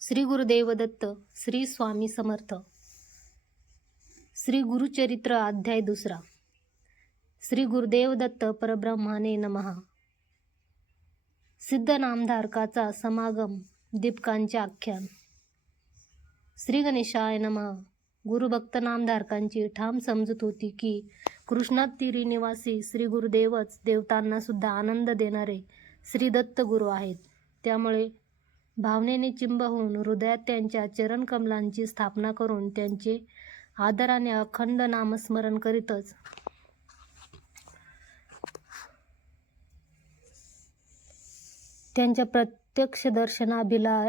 श्री गुरुदेव दत्त. श्री स्वामी समर्थ. श्री गुरुचरित्र अध्याय 2. श्री गुरुदेव दत्त परब्रह्माने नमः. सिद्ध नामधारकाचा समागम. दीपकांचे आख्यान. श्री गणेशाय नमः. गुरुभक्त नामधारकांची ठाम समजूत होती की कृष्णातीरी निवासी श्री गुरुदेवच देवतांना सुद्धा आनंद देणारे श्री दत्त गुरु आहेत. त्यामुळे भावनेने चिंब होऊन हृदयात त्यांच्या चरणकमलांची स्थापना करून त्यांचे आदराने अखंड नामस्मरण करीतच त्यांच्या प्रत्यक्ष दर्शनाभिलाषेसाठी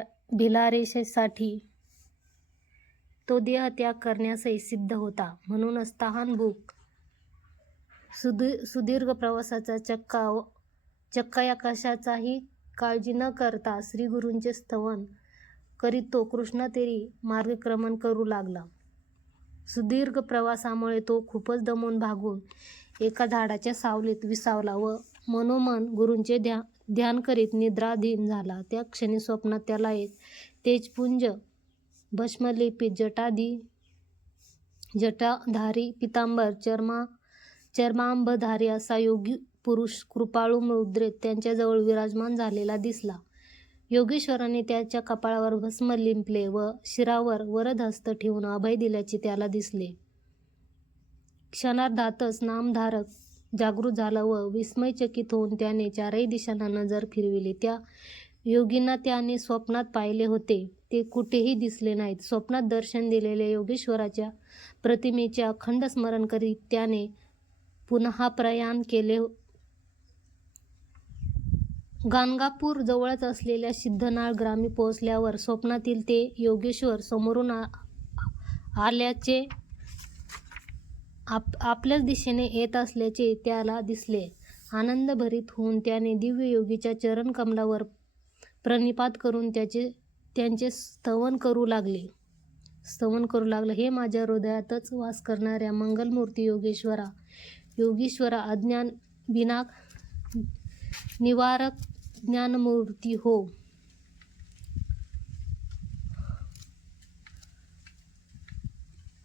तो देहत्याग करण्यासही सिद्ध होता. म्हणूनच तहान भूक सुदीर्घ प्रवासाचा चक्का या कशाचाही काळजी न करता श्री गुरूंचे स्तवन करीत तो कृष्णातीरी मार्गक्रमण करू लागला. सुदीर्घ प्रवासामुळे तो खूपच दमून भागून एका झाडाच्या सावलीत विसावला व मनोमन गुरूंचे ध्यान करीत निद्राधीन झाला. त्या क्षणी स्वप्नात त्याला एक तेजपुंज भस्मलेपित जटाधारी पितांबर चर्मांबधारी असा योगी पुरुष कृपाळू मुद्रेत त्यांच्याजवळ विराजमान झालेला दिसला. योगेश्वराने त्याच्या कपाळावर भस्म लिंपले व शिरावर वरदहस्त ठेवून अभय दिल्याचे त्याला दिसले. क्षणार्धातच नामधारक जागृत झाला व विस्मयचकित होऊन त्याने चारही दिशांना नजर फिरविली. त्या योगींना त्याने स्वप्नात पाहिले होते ते कुठेही दिसले नाहीत. स्वप्नात दर्शन दिलेल्या योगेश्वराच्या प्रतिमेचे अखंड स्मरण करीत त्याने पुन्हा प्रयाण केले. गाणगापूर जवळच असलेल्या सिद्धनाळ ग्रामी पोहोचल्यावर स्वप्नातील ते योगेश्वर समोरून आल्याचे आपल्याच दिशेने येत असल्याचे त्याला दिसले. आनंदभरीत होऊन त्याने दिव्य योगीच्या चरणकमलावर प्रणिपात करून त्यांचे स्तवन करू लागले. हे माझ्या हृदयातच वास करणाऱ्या मंगलमूर्ती योगीश्वरा अज्ञान निवारक ज्ञानमूर्ती हो.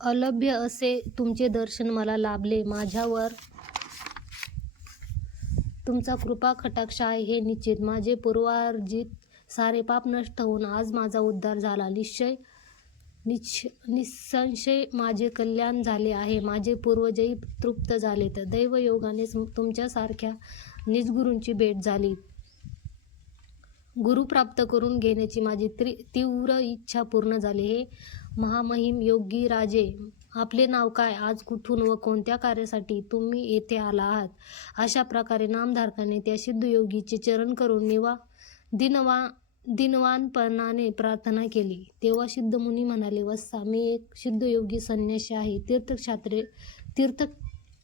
अलभ्य असे तुमचे दर्शन मला लाभले. माझ्यावर तुमचा कृपा कटाक्ष आहे हे निश्चित. माझे पूर्वार्जित सारे पाप नष्ट होऊन आज माझा उद्धार झाला. निसंशय माझे कल्याण झाले आहे. माझे पूर्वजही तृप्त झालेत. दैवयोगानेच तुमच्यासारख्या निजगुरूंची भेट झाली. गुरु प्राप्त करून घेण्याची माझी तीव्र इच्छा पूर्ण झाली. हे महामहिम योगी राजे, आपले नाव काय? आज कुठून व कोणत्या कार्यासाठी तुम्ही येथे आला आहात? अशा प्रकारे नामधारकाने त्या सिद्ध योगीचे चरण करून दिनवानपणाने प्रार्थना केली. तेव्हा सिद्धमुनी म्हणाले, वत्सा, मी एक सिद्धयोगी संन्यासी आहे.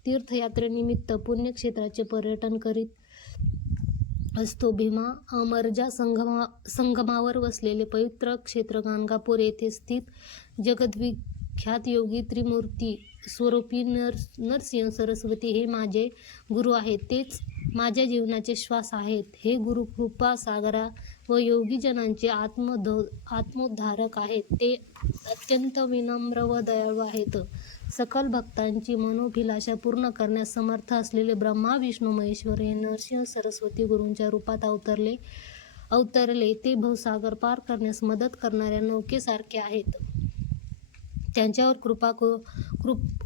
तीर्थयात्रेनिमित्त पुण्यक्षेत्राचे पर्यटन करीत असतो. भीमा अमरजा संगमावर वसलेले पवित्र क्षेत्र गाणगापूर येथे स्थित जगद्विख्यात योगी त्रिमूर्ती स्वरूपी नरसिंह सरस्वती हे माझे गुरु आहेत. तेच माझ्या जीवनाचे श्वास आहेत. हे गुरु कृपा सागरा व योगीजनांचे आत्मोद्धारक आहेत. ते अत्यंत विनम्र व दयाळू आहेत. सकल भक्तांची मनोभिलाषा पूर्ण करण्यास समर्थ असलेले ब्रह्मा विष्णू महेश्वर हे नरसिंह सरस्वती गुरूंच्या रूपात अवतरले. ते भवसागर पार करण्यास मदत करणाऱ्या नौकेसारखे आहेत. त्यांच्यावर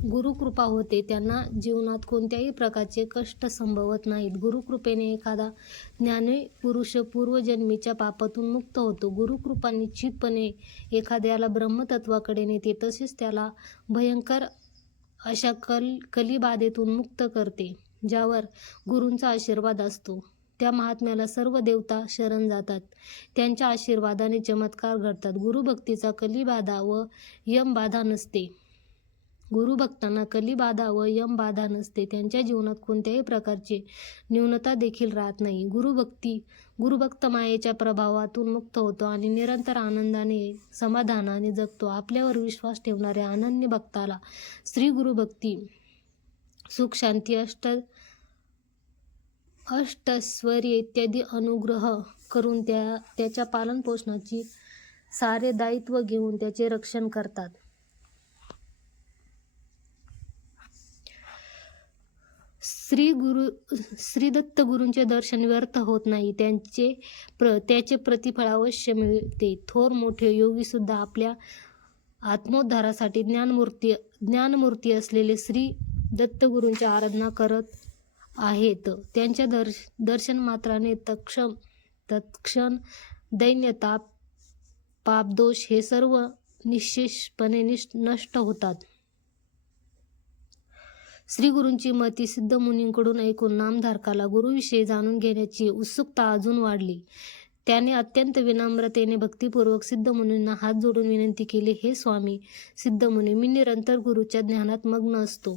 गुरुकृपा होते. त्यांना जीवनात कोणत्याही प्रकारचे कष्ट संभवत नाहीत. गुरुकृपेने एखादा ज्ञानी पुरुष पूर्वजन्मीच्या पापातून मुक्त होतो. गुरुकृपा निश्चितपणे एखाद्याला ब्रह्मतत्वाकडे नेते. तसेच त्याला भयंकर अशा कलिबाधेतून मुक्त करते. ज्यावर गुरूंचा आशीर्वाद असतो त्या महात्म्याला सर्व देवता शरण जातात. त्यांच्या आशीर्वादाने चमत्कार घडतात. गुरुभक्तीचा कलिबाधा व यमबाधा नसते. गुरुभक्तांना कलिबाधा व यमबाधा नसते. त्यांच्या जीवनात कोणत्याही प्रकारची न्यूनता देखील राहत नाही. गुरुभक्त मायेच्या प्रभावातून मुक्त होतो आणि निरंतर आनंदाने समाधानाने जगतो. आपल्यावर विश्वास ठेवणाऱ्या अनन्य भक्ताला श्री गुरुभक्ती सुख शांती अष्टैश्वर्य इत्यादी अनुग्रह करून त्याच्या पालनपोषणाची सारे दायित्व घेऊन त्याचे रक्षण करतात. श्री दत्त गुरूंचे दर्शन व्यर्थ होत नाही. त्याचे प्रतिफळ अवश्य मिळते. थोर मोठे योगी सुद्धा आपल्या आत्मोद्धारासाठी ज्ञानमूर्ती असलेले श्री दत्तगुरूंची आराधना करत आहेत. त्यांच्या दर्शन मात्राने तत्क्षण दैन्य, ताप, पापदोष हे सर्व निश्चेषपणे नष्ट होतात. श्री गुरूंची मती सिद्धमुनींकडून ऐकून नामधारकाला गुरुविषयी जाणून घेण्याची उत्सुकता अजून वाढली. त्याने अत्यंत विनम्रतेने भक्तिपूर्वक सिद्धमुनींना हात जोडून विनंती केली, हे स्वामी सिद्धमुनी, मी निरंतर गुरुच्या ध्यानात मग्न असतो.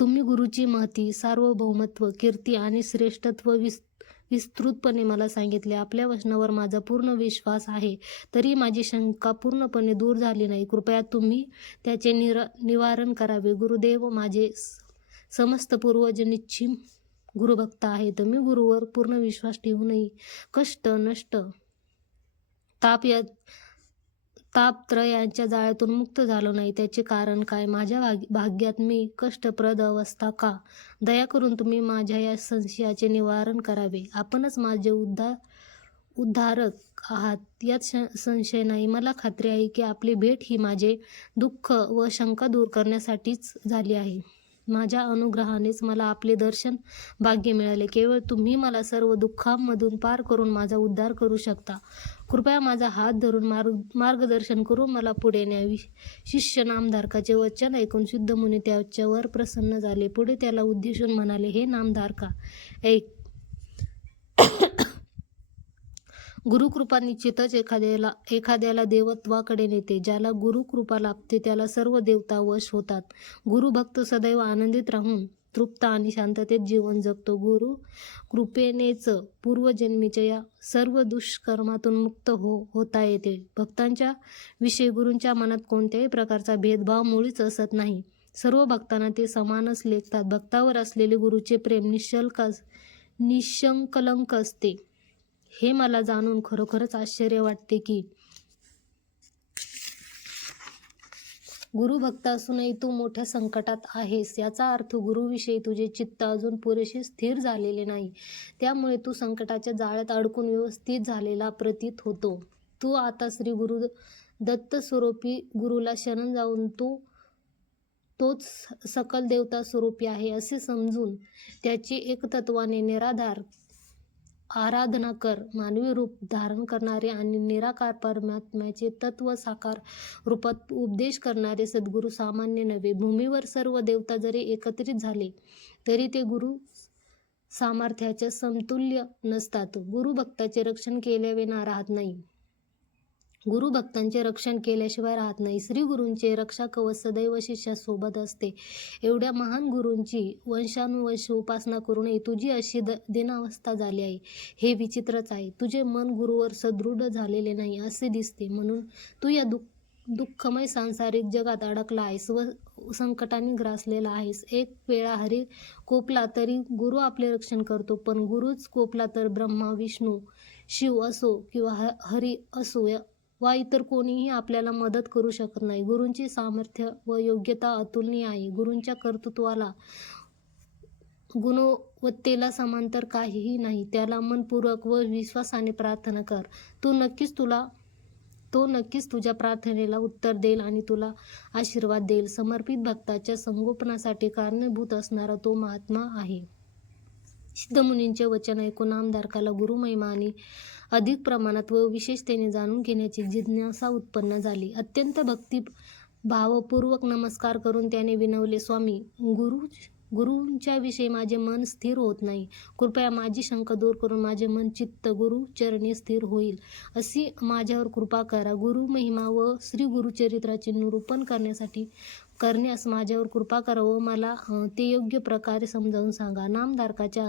तुम्ही गुरुची महती, सार्वभौमत्व, कीर्ती आणि श्रेष्ठत्व विस्तृतपणे मला सांगितले. आपल्या वचनावर माझा पूर्ण विश्वास आहे, तरी माझी शंका पूर्णपणे दूर झाली नाही. कृपया तुम्ही त्याचे निवारण करावे. गुरुदेव माझे समस्त पूर्वज निश्चिम गुरुभक्त आहेत. मी गुरुवर पूर्ण विश्वास ठेवूनही कष्ट, नष्ट, तापत्रयांच्या जाळ्यातून मुक्त झालो नाही. त्याचे कारण काय? माझ्या भाग्यात मी कष्टप्रद अवस्था का? दया करून तुम्ही माझ्या या संशयाचे निवारण करावे. आपणच माझे उद्धारक आहात यात संशय नाही. मला खात्री आहे की आपली भेट ही माझे दुःख व शंका दूर करण्यासाठीच झाली आहे. माझ्या अनुग्रहानेच मला आपले दर्शन भाग्य मिळाले. केवळ तुम्ही मला सर्व दुःखांमधून पार करून माझा उद्धार करू शकता. कृपया माझा हात धरून मार्गदर्शन करून मला पुढे न्यावी. शिष्य नामधारकाचे वचन ऐकून सिद्धमुनी त्याच्यावर प्रसन्न झाले. पुढे त्याला उद्देशून म्हणाले, हे नामधारका, ऐक. गुरुकृपा निश्चितच एखाद्याला देवत्वाकडे नेते. ज्याला गुरुकृपा लाभते त्याला सर्व देवता वश होतात. गुरुभक्त सदैव आनंदित राहून तृप्त आणि शांततेत जीवन जगतो. गुरु कृपेनेच पूर्वजन्मीच्या या सर्व दुष्कर्मातून मुक्त होता येते. भक्तांच्या विषयी गुरूंच्या मनात कोणत्याही प्रकारचा भेदभाव मुळीच असत नाही. सर्व भक्तांना ते समानच लेखतात. भक्तावर असलेले गुरुचे प्रेम निष्कलंक असते. हे मला जाणून खरोखरच आश्चर्य वाटते की गुरुभक्त असूनही तू मोठ्या संकटात आहेस. याचा अर्थ गुरुविषयी तुझे चित्त अजून पुरेसे स्थिर झालेले नाही. त्यामुळे तू संकटाच्या जाळ्यात अडकून व्यवस्थित झालेला प्रतीत होतो. तू आता श्री गुरु दत्त स्वरूपी गुरुला शरण जाऊन तोच सकल देवता स्वरूपी आहे असे समजून त्याची एकतत्वाने निराधार आराधना कर. मानवी रूप धारण करणारे आणि निराकार परमात्म्याचे तत्व साकार रूपात उपदेश करणारे सद्गुरू सामान्य नव्हे. भूमीवर सर्व देवता जरी एकत्रित झाले तरी ते गुरु सामर्थ्याच्या समतुल्य नसतात. गुरुभक्ताचे रक्षण केल्याविना राहत नाही. गुरुभक्तांचे रक्षण केल्याशिवाय राहत नाही. श्री गुरूंचे रक्षा कवच सदैव शिष्यासोबत असते. एवढ्या महान गुरूंची वंशानुवंश उपासना करूनही तुझी अशी दीनावस्था झाली आहे, हे विचित्रच आहे. तुझे मन गुरुवर सदृढ झालेले नाही असे दिसते. म्हणून तू या दुःखमय सांसारिक जगात अडकला आहेस व संकटाने ग्रासलेला आहेस. एक वेळा हरी कोपला तरी गुरु आपले रक्षण करतो, पण गुरुच कोपला तर ब्रह्मा, विष्णू, शिव असो किंवा हरी असो वा इतर कोणीही आपल्याला मदत करू शकत नाही. गुरूंची सामर्थ्य व योग्यता अतुलनीय आहे. गुरूंच्या कर्तृत्वाला, गुणवत्तेला समांतर काहीही नाही. त्याला मनपूर्वक व विश्वासाने प्रार्थना कर. तो नक्कीच तुझ्या प्रार्थनेला उत्तर देईल आणि तुला आशीर्वाद देईल. समर्पित भक्ताच्या संगोपनासाठी कारणीभूत असणारा तो महात्मा आहे. सिद्धमुनींचे वचन ऐकून नामधारकाला गुरुमहिमा आणि अधिक प्रमाणात व विशेषतेने जाणून घेण्याची जिज्ञासा उत्पन्न झाली. अत्यंत भक्तिभावपूर्वक नमस्कार करून त्याने विनवले, स्वामी, गुरूंच्या विषयी माझे मन स्थिर होत नाही. कृपया माझी शंका दूर करून माझे मन चित्त गुरुचरणी स्थिर होईल अशी माझ्यावर कृपा करा. गुरुमहिमा व श्री गुरुचरित्राचे निरूपण करण्यास माझ्यावर कृपा करा व मला ते योग्य प्रकारे समजावून सांगा. नामधारकाच्या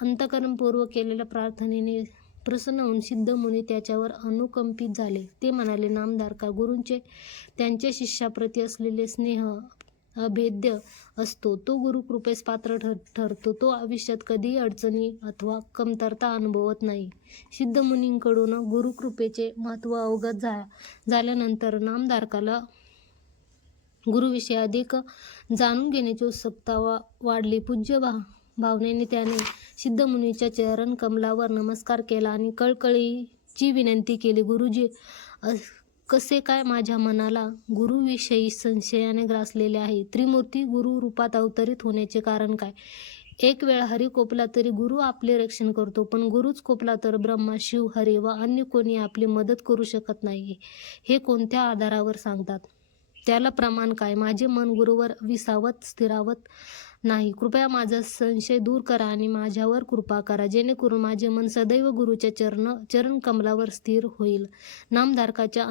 अंतःकरणपूर्वक केलेल्या प्रार्थनेने प्रसन्न होऊन सिद्धमुनी त्याच्यावर अनुकंपित झाले. ते म्हणाले, नामधारका, गुरूंचे त्यांच्या शिष्याप्रती असलेले स्नेह अभेद्य असतो तो गुरुकृपेस पात्र ठरतो. तो आयुष्यात कधीही अडचणी अथवा कमतरता अनुभवत नाही. सिद्धमुनींकडून गुरुकृपेचे महत्त्व अवगत झाल्यानंतर नामधारकाला गुरुविषयी अधिक जाणून घेण्याची उत्सुकता वाढली. पूज्य भावनेने त्याने सिद्धमुनीच्या चरण कमलावर नमस्कार केला आणि कळकळीची विनंती केली. गुरुजी, कसे काय माझ्या मनाला गुरुविषयी संशयाने ग्रासलेले आहे. त्रिमूर्ती गुरु रूपात अवतरित होण्याचे कारण काय? एक वेळ हरी कोपला तरी गुरु आपले रक्षण करतो, पण गुरुच कोपला तर ब्रह्मा, शिव, हरी व अन्य कोणी आपली मदत करू शकत नाही. हे कोणत्या आधारावर सांगतात? त्याला प्रमाण काय? माझे मन गुरुवर विसावत स्थिरावत नाही. कृपया माझा संशय दूर करा आणि माझ्यावर कृपा करा, जेणेकरून माझे मन सदैव गुरुच्या चरण कमलावर स्थिर होईल. नामधारकाच्या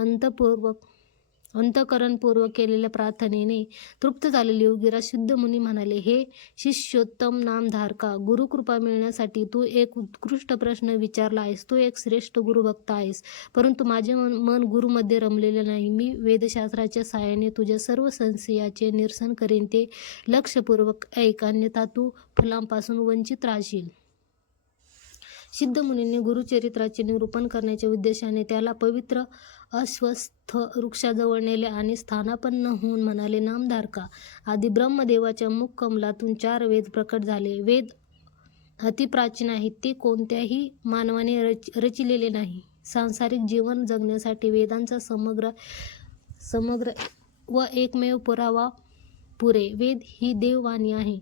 अंतःकरणपूर्वक केलेल्या प्रार्थनेने तृप्त झालेले योगीराज सिद्धमुनी म्हणाले, हे शिष्योत्तम नामधारका, गुरुकृपा मिळण्यासाठी तू एक उत्कृष्ट प्रश्न विचारला आहेस. तू एक श्रेष्ठ गुरुभक्त आहेस, परंतु माझे मन गुरुमध्ये रमलेले नाही. मी वेदशास्त्राच्या सहाय्याने तुझ्या सर्व संशयाचे निरसन करेन, ते लक्षपूर्वक ऐक, अन्यथा तू फलांपासून वंचित राहशील. सिद्धमुनींनी गुरुचरित्राचे निरूपण करण्याच्या उद्देशाने त्याला पवित्र अश्वस्थ वृक्षाजवळ नेले आणि स्थानापन्न होऊन म्हणाले, नामधारका, आधी ब्रह्मदेवाच्या मुख कमलातून 4 वेद प्रकट झाले. वेद अतिप्राचीन आहेत. ते कोणत्याही मानवाने रचिलेले नाही. सांसारिक जीवन जगण्यासाठी वेदांचा समग्र व एकमेव पुरावा पुरे. वेद ही देववाणी आहे.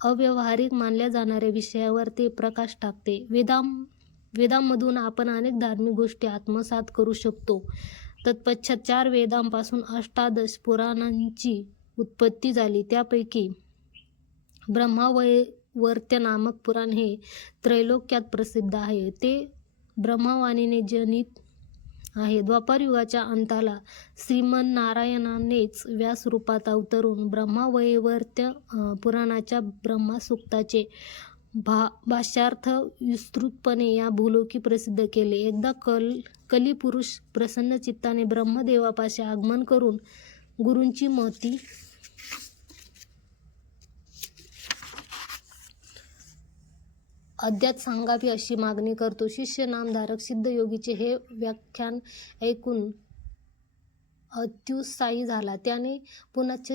अव्यावहारिक मानल्या जाणाऱ्या विषयावर ते प्रकाश टाकते. वेदांमधून आपण अनेक धार्मिक गोष्टी आत्मसात करू शकतो. तत्पश्चात 4 वेदांपासून 18 पुराणांची उत्पत्ती झाली. त्यापैकी ब्रह्मवैवर्त नामक पुराण हे त्रैलोक्यात प्रसिद्ध आहे. ते ब्रह्मवाणीने जनित आहे. द्वापारयुगाच्या अंताला श्रीमन्नारायणानेच व्यासरूपात अवतरून ब्रह्मवैवर्त पुराणाच्या ब्रह्मसूक्ताचे भाष्यार्थ विस्तृतपणे या भूलोकी प्रसिद्ध केले. एकदा कलिपुरुष प्रसन्न चित्ताने ब्रह्मदेवापाशी आगमन करून गुरूंची महती अद्याप सांगावी अशी मागणी करतो. शिष्य नामधारक सिद्धयोगीचे हे व्याख्यान ऐकून अत्युत्साही झाला. त्याने पुनश्च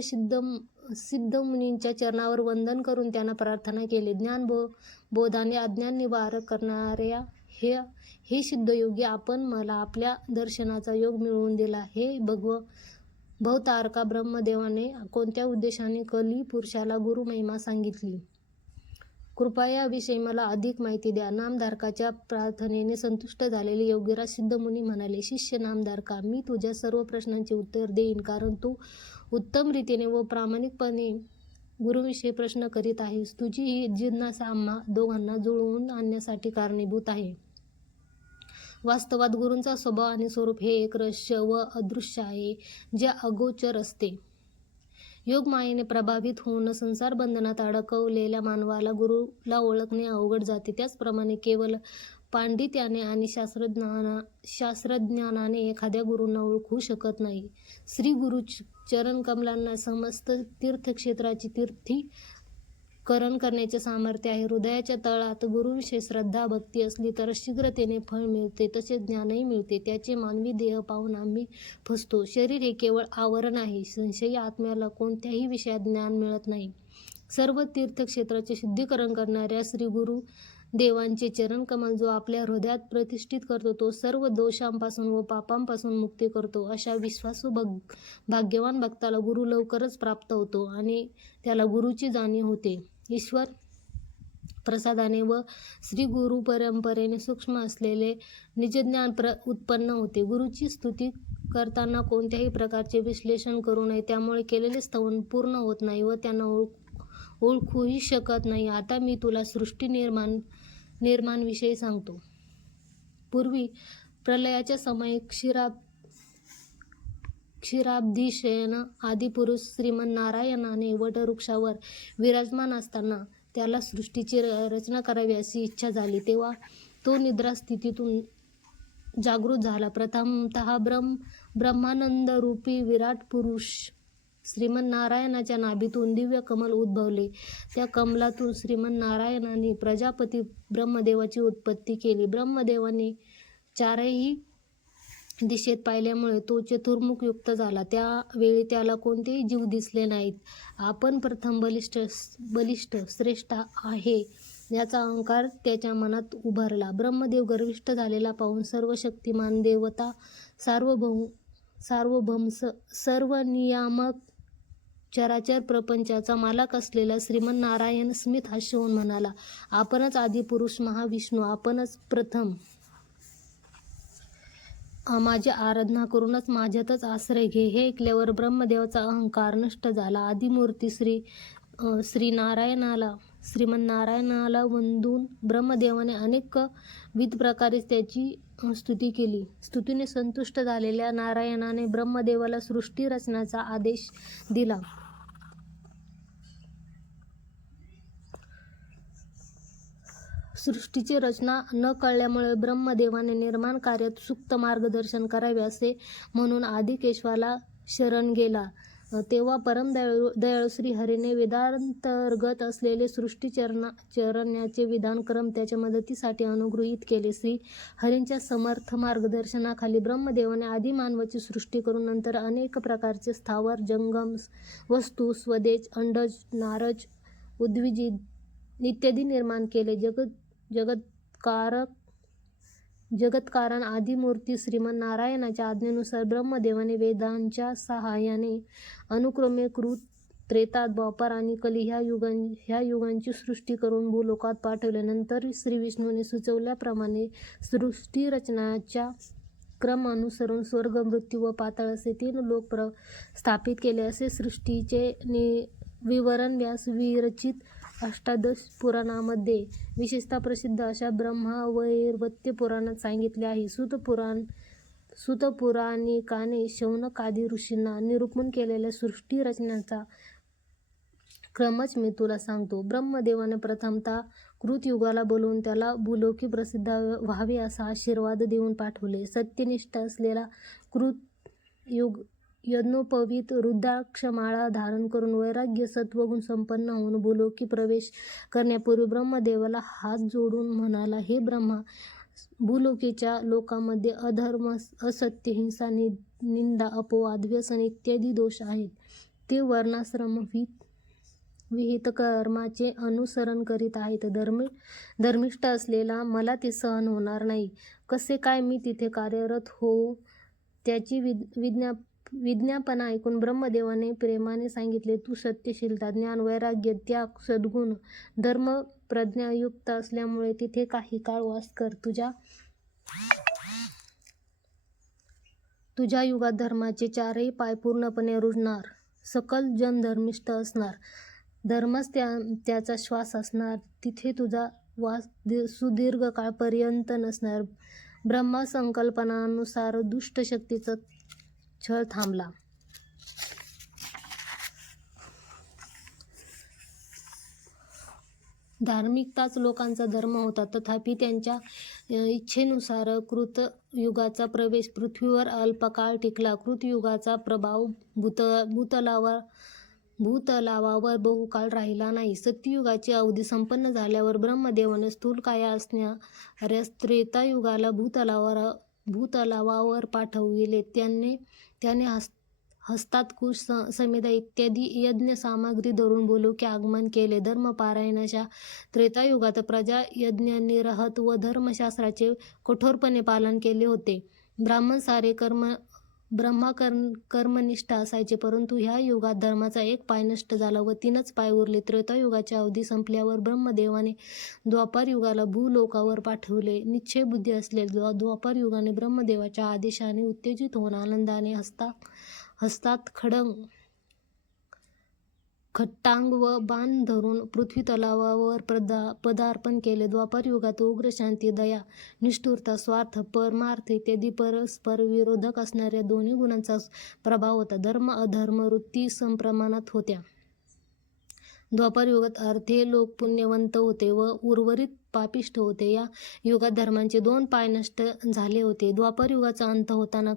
सिद्धमुनींच्या चरणावर वंदन करून त्यांना प्रार्थना केली. ज्ञानबोधाने अज्ञान निवार करणाऱ्या हे सिद्धयोगी, आपण मला आपल्या दर्शनाचा योग मिळवून दिला. हे भवतारका, ब्रह्मदेवाने कोणत्या उद्देशाने कलिपुरुषाला गुरुमहिमा सांगितली? कृपया याविषयी मला अधिक माहिती द्या. नामधारकाच्या प्रार्थनेने संतुष्ट झालेले योगीराज सिद्धमुनी म्हणाले, शिष्य नामधारका, मी तुझ्या सर्व प्रश्नांचे उत्तर देईन, कारण तू उत्तम रीतीने व प्रामाणिकपणे गुरुविषयी प्रश्न करीत आहेस. तुझी ही जिज्ञासा आम्हा दोघांना जुळवून आणण्यासाठी कारणीभूत आहे. वास्तवात गुरूंचा स्वभाव आणि स्वरूप हे एक रहस्य व अदृश्य आहे, जे अगोचर असते. योगमायेने प्रभावित होऊन संसार बंधनात अडकवलेल्या मानवाला गुरुला ओळखणे अवघड जाते. त्याचप्रमाणे केवळ पांडित्याने आणि शास्त्रज्ञानाने एखाद्या गुरूंना ओळखू शकत नाही. श्री गुरु चरणकमलांना समस्त तीर्थक्षेत्राची तीर्थीकरण करण्याचे सामर्थ्य आहे. हृदयाच्या तळात गुरुविषयी श्रद्धा भक्ती असली तर शीघ्रतेने फळ मिळते, तसेच ज्ञानही मिळते. त्याचे मानवी देह पाहून आम्ही फसतो. शरीर हे केवळ आवरण आहे. संशयी आत्म्याला कोणत्याही विषयात ज्ञान मिळत नाही. सर्व तीर्थक्षेत्राचे शुद्धीकरण करणाऱ्या श्री गुरु देवांचे चरणकमल जो आपल्या हृदयात प्रतिष्ठित करतो, तो सर्व दोषांपासून व पापांपासून मुक्ती करतो. अशा विश्वासू भाग्यवान भक्ताला गुरु लवकरच प्राप्त होतो आणि त्याला गुरुची जाणीव होते. ईश्वर प्रसादाने व श्री गुरु परंपरेने सूक्ष्म असलेले निजज्ञान उत्पन्न होते. गुरुची स्तुती करताना कोणत्याही प्रकारचे विश्लेषण करू नये, त्यामुळे केलेले स्तवन पूर्ण होत नाही व त्यांना ओळखूही शकत नाही. आता मी तुला सृष्टी निर्माणविषयी सांगतो. पूर्वी प्रलयाच्या समयी क्षीराब्धिशयन आदिपुरुष श्रीमन्नारायणाने वटवृक्षावर विराजमान असताना त्याला सृष्टीची रचना करावी अशी इच्छा झाली. तेव्हा तो निद्रास्थितीतून जागृत झाला. प्रथमतः ब्रह्मानंदरूपी विराट पुरुष श्रीमन्नारायणाच्या नाभीतून दिव्य कमल उद्भवले. त्या कमलातून श्रीमन्नारायणाने प्रजापती ब्रह्मदेवाची उत्पत्ती केली. ब्रह्मदेवाने चारही दिशेत पाहिल्यामुळे तो चतुर्मुखयुक्त झाला. त्यावेळी त्याला कोणतेही जीव दिसले नाहीत. आपण प्रथम बलिष्ठ श्रेष्ठ आहे याचा अहंकार त्याच्या मनात उभारला. ब्रह्मदेव गर्विष्ठ झालेला पाहून सर्व शक्तिमान देवता सार्वभौम सर्व नियामक चराचर प्रपंचाचा मालक असलेला श्रीमन्नारायण स्मित हास्य होऊन म्हणाला, आपणच आदिपुरुष महाविष्णू, आपणच प्रथम. माझी आराधना करूनच माझ्यातच आश्रय घे. हे ऐकल्यावर ब्रह्मदेवाचा अहंकार नष्ट झाला. आदिमूर्ती श्रीमन्नारायणाला वंदून ब्रह्मदेवाने अनेकविध प्रकारे त्याची स्तुती केली. स्तुतीने संतुष्ट झालेल्या नारायणाने ब्रह्मदेवाला सृष्टी रचण्याचा आदेश दिला. सृष्टीची रचना न कळल्यामुळे ब्रह्मदेवाने निर्माण कार्यात सूक्त मार्गदर्शन करावे असे म्हणून आदिकेशवाला शरण गेला. तेव्हा परमदयाळू श्रीहरीने वेदांतर्गत असलेले सृष्टीचरण्याचे विधानक्रम त्याच्या मदतीसाठी अनुगृहीत केले. श्रीहरींच्या समर्थ मार्गदर्शनाखाली ब्रह्मदेवाने आदिमानवाची सृष्टी करून नंतर अनेक प्रकारचे स्थावर जंगम वस्तू, स्वदेज, अंडज, नारज, उद्भिज इत्यादी निर्माण केले. जगत्कारण आदिमूर्ती श्रीमन्नारायणाच्या आज्ञेनुसार ब्रह्मदेवाने वेदांच्या सहाय्याने अनुक्रमे कृत, त्रेता, द्वापर आणि कली ह्या युगांची सृष्टी करून भूलोकात पाठवले. नंतर श्रीविष्णूने सुचवल्याप्रमाणे सृष्टी रचनाच्या क्रम अनुसरून स्वर्ग, मृत्यू व पाताळ असे 3 लोक स्थापित केले. असे सृष्टीचे विवरण व्यास विरचित अष्टादश पुराणामध्ये विशेषतः प्रसिद्ध अशा ब्रह्मवैवर्त पुराणात सांगितले आहे. सूतपुराणिकाने शौनकादी ऋषींना निरूपण केलेल्या सृष्टी रचण्याचा क्रमच मी तुला सांगतो. ब्रह्मदेवाने प्रथमतः कृतयुगाला बोलवून त्याला भूलोकी प्रसिद्ध व्हावे असा आशीर्वाद देऊन पाठवले. सत्यनिष्ठ असलेला कृतयुग यज्ञोपवीत रुद्राक्षमाळा धारण करून वैराग्य सत्वगुण संपन्न होऊन भूलोकी प्रवेश करण्यापूर्वी ब्रह्मदेवाला हात जोडून म्हणाला, हे ब्रह्मा, भूलोकीच्या लोकांमध्ये अधर्म, असत्य, हिंसा, निंदा, अपवाद, व्यसन इत्यादी दोष आहेत. ते वर्णाश्रम विहित कर्माचे अनुसरण करीत आहेत. धर्मिष्ठ असलेला मला ते सहन होणार नाही. कसे काय मी तिथे कार्यरत होऊ? त्याची विज्ञापना ऐकून ब्रह्मदेवाने प्रेमाने सांगितले, तू सत्यशीलता, ज्ञान, वैराग्य, त्याग, सद्गुण, धर्म, प्रज्ञायुक्त असल्यामुळे तिथे काही काळ वास कर. तुझ्या युगात धर्माचे 4ही पाय पूर्णपणे रुजणार. सकल जन धर्मिष्ठ असणार. धर्मच त्याचा श्वास असणार. तिथे तुझा वास सुदीर्घ काळपर्यंत नसणार. ब्रह्मसंकल्पनानुसार दुष्ट शक्तीचा छळ थांबला. धार्मिकताच लोकांचा धर्म होता. तथापि त्यांच्या इच्छेनुसार कृतयुगाचा प्रवेश पृथ्वीवर अल्पकाळ टिकला. कृतयुगाचा प्रभाव भूतलावावर बहुकाळ राहिला नाही. सत्ययुगाची अवधी संपन्न झाल्यावर ब्रह्मदेवाने स्थूलकाया असणाऱ्या त्रेतायुगाला भूतलावावर पाठविले. त्याने हस्तात कुश, समिधा इत्यादी यज्ञ सामग्री धरून भूलोकी आगमन केले. धर्मपारायणाच्या त्रेतायुगात प्रजा यज्ञांनी रहात व धर्मशास्त्राचे कठोरपणे पालन केले होते. ब्राह्मण सारे कर्मनिष्ठ असायचे. परंतु ह्या युगात धर्माचा एक पाय नष्ट झाला व 3च पाय उरले. त्रेतायुगाची अवधी संपल्यावर ब्रह्मदेवाने द्वापार युगाला भूलोकावर पाठवले. निश्चय बुद्धी असलेल्या द्वापार युगाने ब्रह्मदेवाच्या आदेशाने उत्तेजित होऊन आनंदाने हस्तात खट्टांग व बाण धरून पृथ्वी तलावावर पदार्पण केले. द्वापार युगात उग्र शांती, दया, निष्ठुरता, स्वार्थ, परमार्थ इत्यादी परस्पर विरोधक असणाऱ्या 2 गुणांचा प्रभाव होता. धर्म अधर्म वृत्ती समप्रमाणात होत्या. द्वापार युगात अर्धे लोक पुण्यवंत होते व उर्वरित पापिष्ठ होते. या युगात धर्मांचे 2 पाय नष्ट झाले होते. द्वापार युगाचा अंत होताना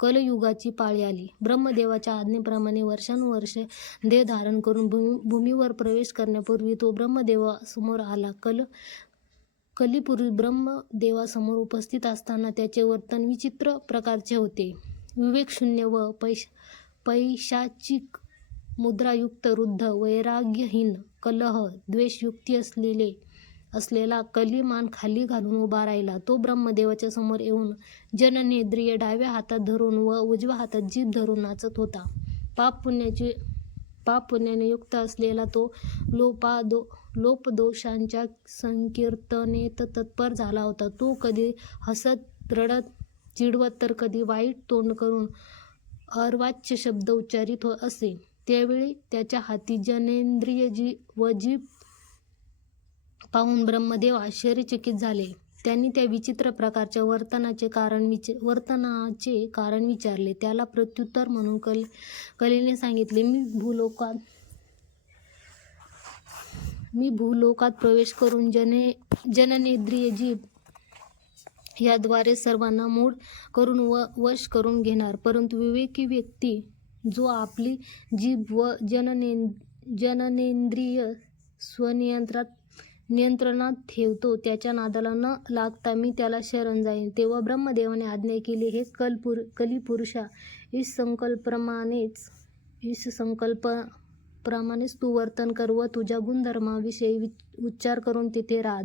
कलयुगाची पाळी आली. ब्रह्मदेवाच्या आज्ञेप्रमाणे वर्षानुवर्षे देह धारण करून भूमीवर प्रवेश करण्यापूर्वी तो ब्रह्मदेवासमोर आला. कलिपुरुष ब्रह्मदेवासमोर उपस्थित असताना त्याचे वर्तन विचित्र प्रकारचे होते. विवेकशून्य व पैशाचिक मुद्रायुक्त, वृद्ध, वैराग्यहीन, कलह, द्वेषयुक्ती असलेला कली मान खाली घालून उभा राहिला. तो ब्रह्मदेवाच्या समोर येऊन जननेंद्रिय डाव्या हातात धरून व उजव्या हातात जीभ धरून नाचत होता. पाप पुण्याने युक्त असलेला तो लोपदोषांच्या संकीर्तनेत तत्पर झाला होता. तो कधी हसत रडत चिडवत तर कधी वाईट तोंड करून अर्वाच्य शब्द उच्चारित असे. त्यावेळी त्याच्या हाती जनेंद्रिय व जीभ पाहून ब्रह्मदेव आश्चर्यचकित झाले. त्यांनी त्या विचित्र प्रकारच्या वर्तनाचे कारण विचारले. त्याला प्रत्युत्तर म्हणून कलीने सांगितले, मी भूलोकात प्रवेश करून जननेंद्रिय जीभ याद्वारे सर्वांना मूढ करून व वश करून घेणार. परंतु विवेकी व्यक्ती जो आपली जीभ व जननेंद्रिय नियंत्रणात ठेवतो त्याच्या नादाला न लागता मी त्याला शरण जाईन. तेव्हा ब्रह्मदेवाने आज्ञा केली, हे कलिपुरुषा, ईश संकल्पप्रमाणेच तू वर्तन कर व तुझ्या गुणधर्माविषयी उच्चार करून तिथे राहा.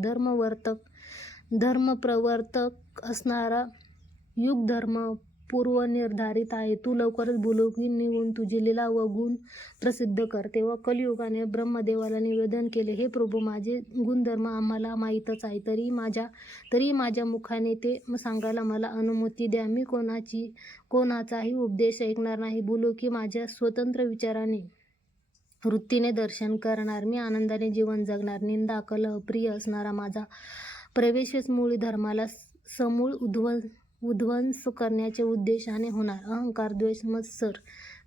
धर्मप्रवर्तक असणारा युगधर्म पूर्वनिर्धारित आहे. तू लवकरच भूलोकी निघून तुझी लीला व गुण प्रसिद्ध कर. तेव्हा कलियुगाने ब्रह्मदेवाला निवेदन केले, हे प्रभू, माझे गुणधर्म आम्हाला माहीतच आहे. तरी माझ्या मुखाने ते सांगायला मला अनुमती द्या. मी कोणाचाही उपदेश ऐकणार नाही. भूलोकी माझ्या स्वतंत्र विचाराने वृत्तीने दर्शन करणार. मी आनंदाने जीवन जगणार. निंदा कलह प्रिय असणारा माझा प्रवेशच मूळ धर्माला समूळ उध्वंस करण्याच्या उद्देशाने होणार. अहंकार, द्वेष, मत्सर,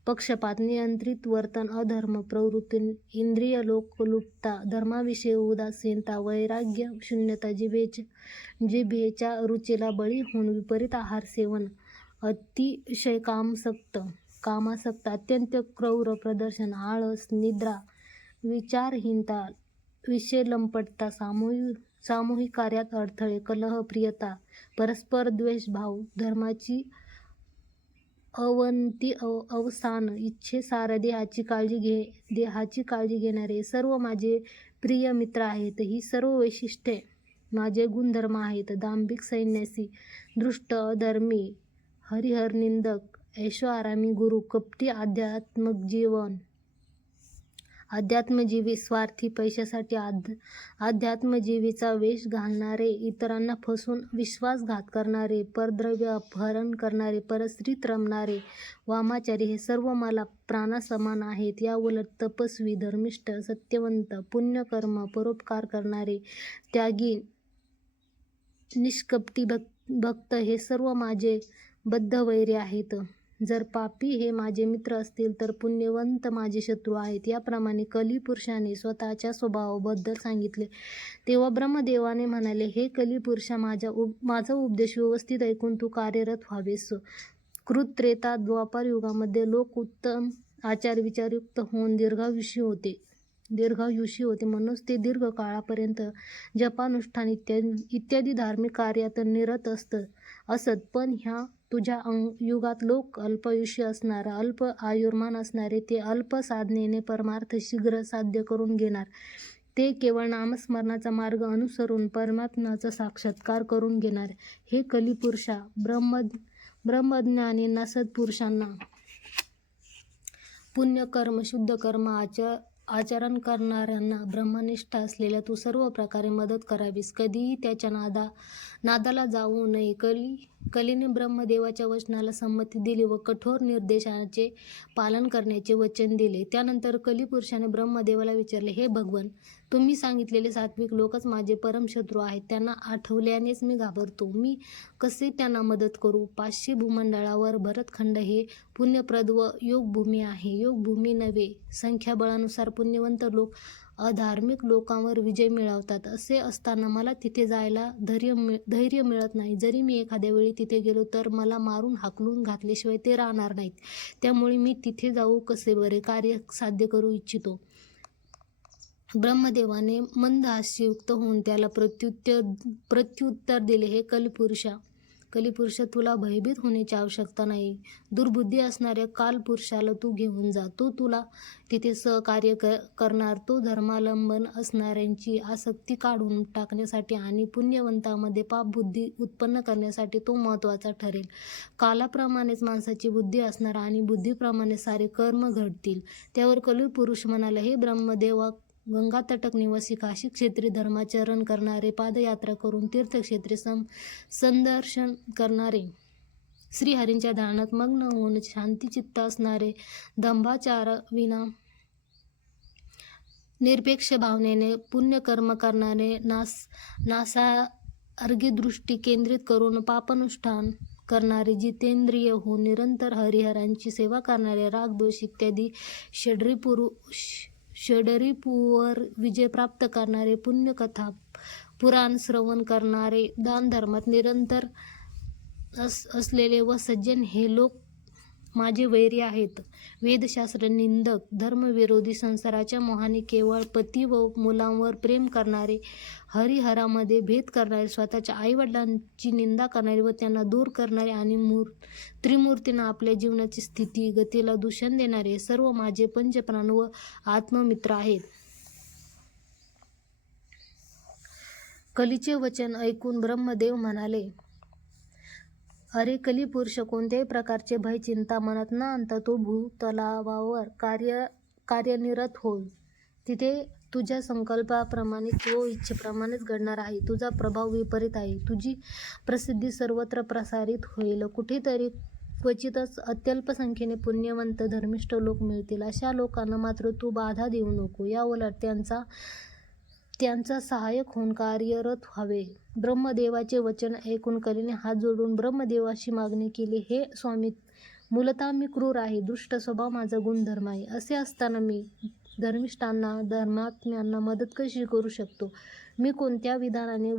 पक्षपात, नियंत्रित वर्तन, अधर्म प्रवृत्ती, इंद्रिय लोकलुप्तता, धर्माविषयी उदासीनता, वैराग्य शून्यता, जिभेच्या रुचीला बळी होऊन विपरीत आहार सेवन, अतिशय कामासक्त, अत्यंत क्रौर प्रदर्शन, आळस, निद्रा, विचारहीनता, विषयलंपटता, सामूहिक कार्यात अडथळे, कलह, प्रियता, परस्पर द्वेषभाव, धर्माची अवसान, इच्छेसार देहाची काळजी घेणारे सर्व माझे प्रिय मित्र आहेत. ही सर्व वैशिष्ट्ये माझे गुणधर्म आहेत. दांभिक, संन्यासी, दुष्ट, अधर्मी, हरिहरनिंदक, ऐशोआरामी, गुरु, कपटी, अध्यात्मजीवी, स्वार्थी, पैशासाठी अध्यात्मजीवीचा वेश घालणारे, इतरांना फसवून विश्वासघात करणारे, परद्रव्य अपहरण करणारे, परस्त्रीत रमणारे, वामाचारी हे सर्व मला प्राणासमान आहेत. या उलट तपस्वी, धर्मिष्ठ, सत्यवंत, पुण्यकर्म, परोपकार करणारे, त्यागी, निष्कपटी भक्त हे सर्व माझे बद्धवैरी आहेत. जर पापी हे माझे मित्र असतील तर पुण्यवंत माझे शत्रू आहेत. याप्रमाणे कलिपुरुषाने स्वतःच्या स्वभावाबद्दल सांगितले. तेव्हा ब्रह्मदेवाने म्हणाले, हे कलिपुरुषा, माझा उपदेश व्यवस्थित ऐकून तू कार्यरत व्हावेस. कृत-त्रेता द्वापार युगामध्ये लोक उत्तम आचारविचारयुक्त होऊन दीर्घायुषी होते. म्हणूनच ते दीर्घ काळापर्यंत जपानुष्ठान इत्यादी धार्मिक कार्यात निरत असत. पण ह्या तुझ्या युगात लोक अल्पायुषी असणारे, अल्प आयुर्मान असणारे, ते अल्प साधनेने परमार्थ शीघ्र साध्य करून घेणार. ते केवळ नामस्मरणाचा मार्ग अनुसरून परमात्म्याचा साक्षात्कार करून घेणार. हे कलिपुरुषा, ब्रह्मज्ञानींना, सत्पुरुषांना, पुण्यकर्म, शुद्ध कर्म आचरण करणाऱ्यांना, ब्रह्मनिष्ठ असलेल्या तू सर्व प्रकारे मदत करावीस. कधीही त्याच्या नादाला जाऊ नये. कलीने ब्रह्मदेवाच्या वचनाला संमती दिली व कठोर निर्देशाचे पालन करण्याचे वचन दिले. त्यानंतर कलिपुरुषाने ब्रह्मदेवाला विचारले, हे भगवन, तुम्ही सांगितलेले सात्विक लोकच माझे परमशत्रू आहेत. त्यांना आठवल्यानेच मी घाबरतो. मी कसे त्यांना मदत करू? 500 भूमंडळावर भरतखंड हे पुण्यप्रद व योगभूमी आहे. योगभूमी नव्हे. संख्याबळानुसार पुण्यवंत लोक अधार्मिक लोकांवर विजय मिळवतात. असे असताना मला तिथे जायला धैर्य मिळत नाही. जरी मी एखाद्या वेळी तिथे गेलो तर मला मारून हाकलून घातल्याशिवाय ते राहणार नाहीत. त्यामुळे मी तिथे जाऊ कसे बरे? कार्य साध्य करू इच्छितो. ब्रह्मदेवाने मंद हास्ययुक्त होऊन त्याला प्रत्युत्तर दिले, हे कलिपुरुष, तुला भयभीत होण्याची आवश्यकता नाही. दुर्बुद्धी असणाऱ्या कालपुरुषाला तू घेऊन जा. तो तुला तिथे सहकार्य करणार. तो धर्मावलंबन असणाऱ्यांची आसक्ती काढून टाकण्यासाठी आणि पुण्यवंतांमध्ये पापबुद्धी उत्पन्न करण्यासाठी तो महत्त्वाचा ठरेल. कालाप्रमाणेच माणसाची बुद्धी असणार आणि बुद्धीप्रमाणे सारे कर्म घडतील. त्यावर कलिपुरुष म्हणाला, हे ब्रह्मदेवा, गंगातटक निवासी, काशी क्षेत्री धर्माचरण करणारे, पादयात्रा करून तीर्थक्षेत्री संदर्शन करणारे, श्रीहरींच्या ध्यानात मग्न होऊन शांतिचित्त असणारे, दंभाचारविना निरपेक्ष भावनेने पुण्यकर्म करणारे, नासार्गी दृष्टी केंद्रित करून पापानुष्ठान करणारे, जितेंद्रिय होऊन निरंतर हरिहरांची सेवा करणारे, रागद्वेष इत्यादी षडरिपूवर विजय प्राप्त करणारे, पुण्यकथा पुराण श्रवण करणारे, दानधर्मात निरंतर असलेले व सज्जन हे लोक माझे वैरी आहेत. वेदशास्त्र निंदक, धर्मविरोधी, संसाराच्या मोहाने केवळ पती व मुलांवर प्रेम करणारे, हरिहरामध्ये भेद करणारे, स्वतःच्या आईवडिलांची निंदा करणारे व त्यांना दूर करणारे आणि त्रिमूर्तींना आपल्या जीवनाची स्थिती गतीला दूषण देणारे सर्व माझे पंचप्राण व आत्ममित्र आहेत. कलीचे वचन ऐकून ब्रह्मदेव म्हणाले, अरे कलिपुरुष, कोणत्याही प्रकारचे भय चिंता मनात न आणता तो भूतलावर कार्यनिरत हो. तिथे तुझ्या संकल्पाप्रमाणे व इच्छेप्रमाणेच घडणार आहे. तुझा प्रभाव विपरीत आहे. तुझी प्रसिद्धी सर्वत्र प्रसारित होईल. कुठेतरी क्वचितच अत्यल्प संख्येने पुण्यवंत धर्मिष्ठ लोक मिळतील. अशा लोकांना मात्र तू बाधा देऊ नको. याउलट त्यांचा सहाय्यक होऊन कार्यरत व्हावे. ब्रह्मदेवाचे वचन ऐकून कलीने हात जोडून ब्रह्मदेवाशी मागणी केली, हे स्वामी, मूलतः मी क्रूर आहे. दुष्ट स्वभाव माझा गुणधर्म आहे. असे असताना मी धर्मिष्ठांना, धर्मात्म्यांना मदत कशी करू शकतो? मी कोणत्या विधानाने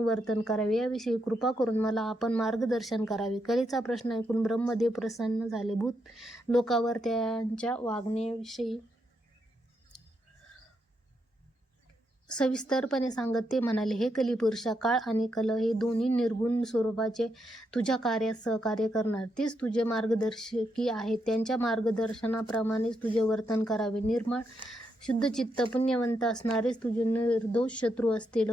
वर्तन करावे याविषयी कृपा करून मला आपण मार्गदर्शन करावे. कलीचा प्रश्न ऐकून ब्रह्मदेव प्रसन्न झाले. भूत लोकावर त्यांच्या वागण्याविषयी सविस्तरपणे सांगत ते म्हणाले, हे कलिपुरुषा, काळ आणि कल हे दोन्ही निर्गुण स्वरूपाचे तुझ्या कार्यात सहकार्य करणार. तेच तुझे मार्गदर्शकी आहेत. त्यांच्या मार्गदर्शनाप्रमाणेच तुझे वर्तन करावे. निर्मळ शुद्धचित्त पुण्यवंत असणारेच तुझे निर्दोष शत्रू असतील.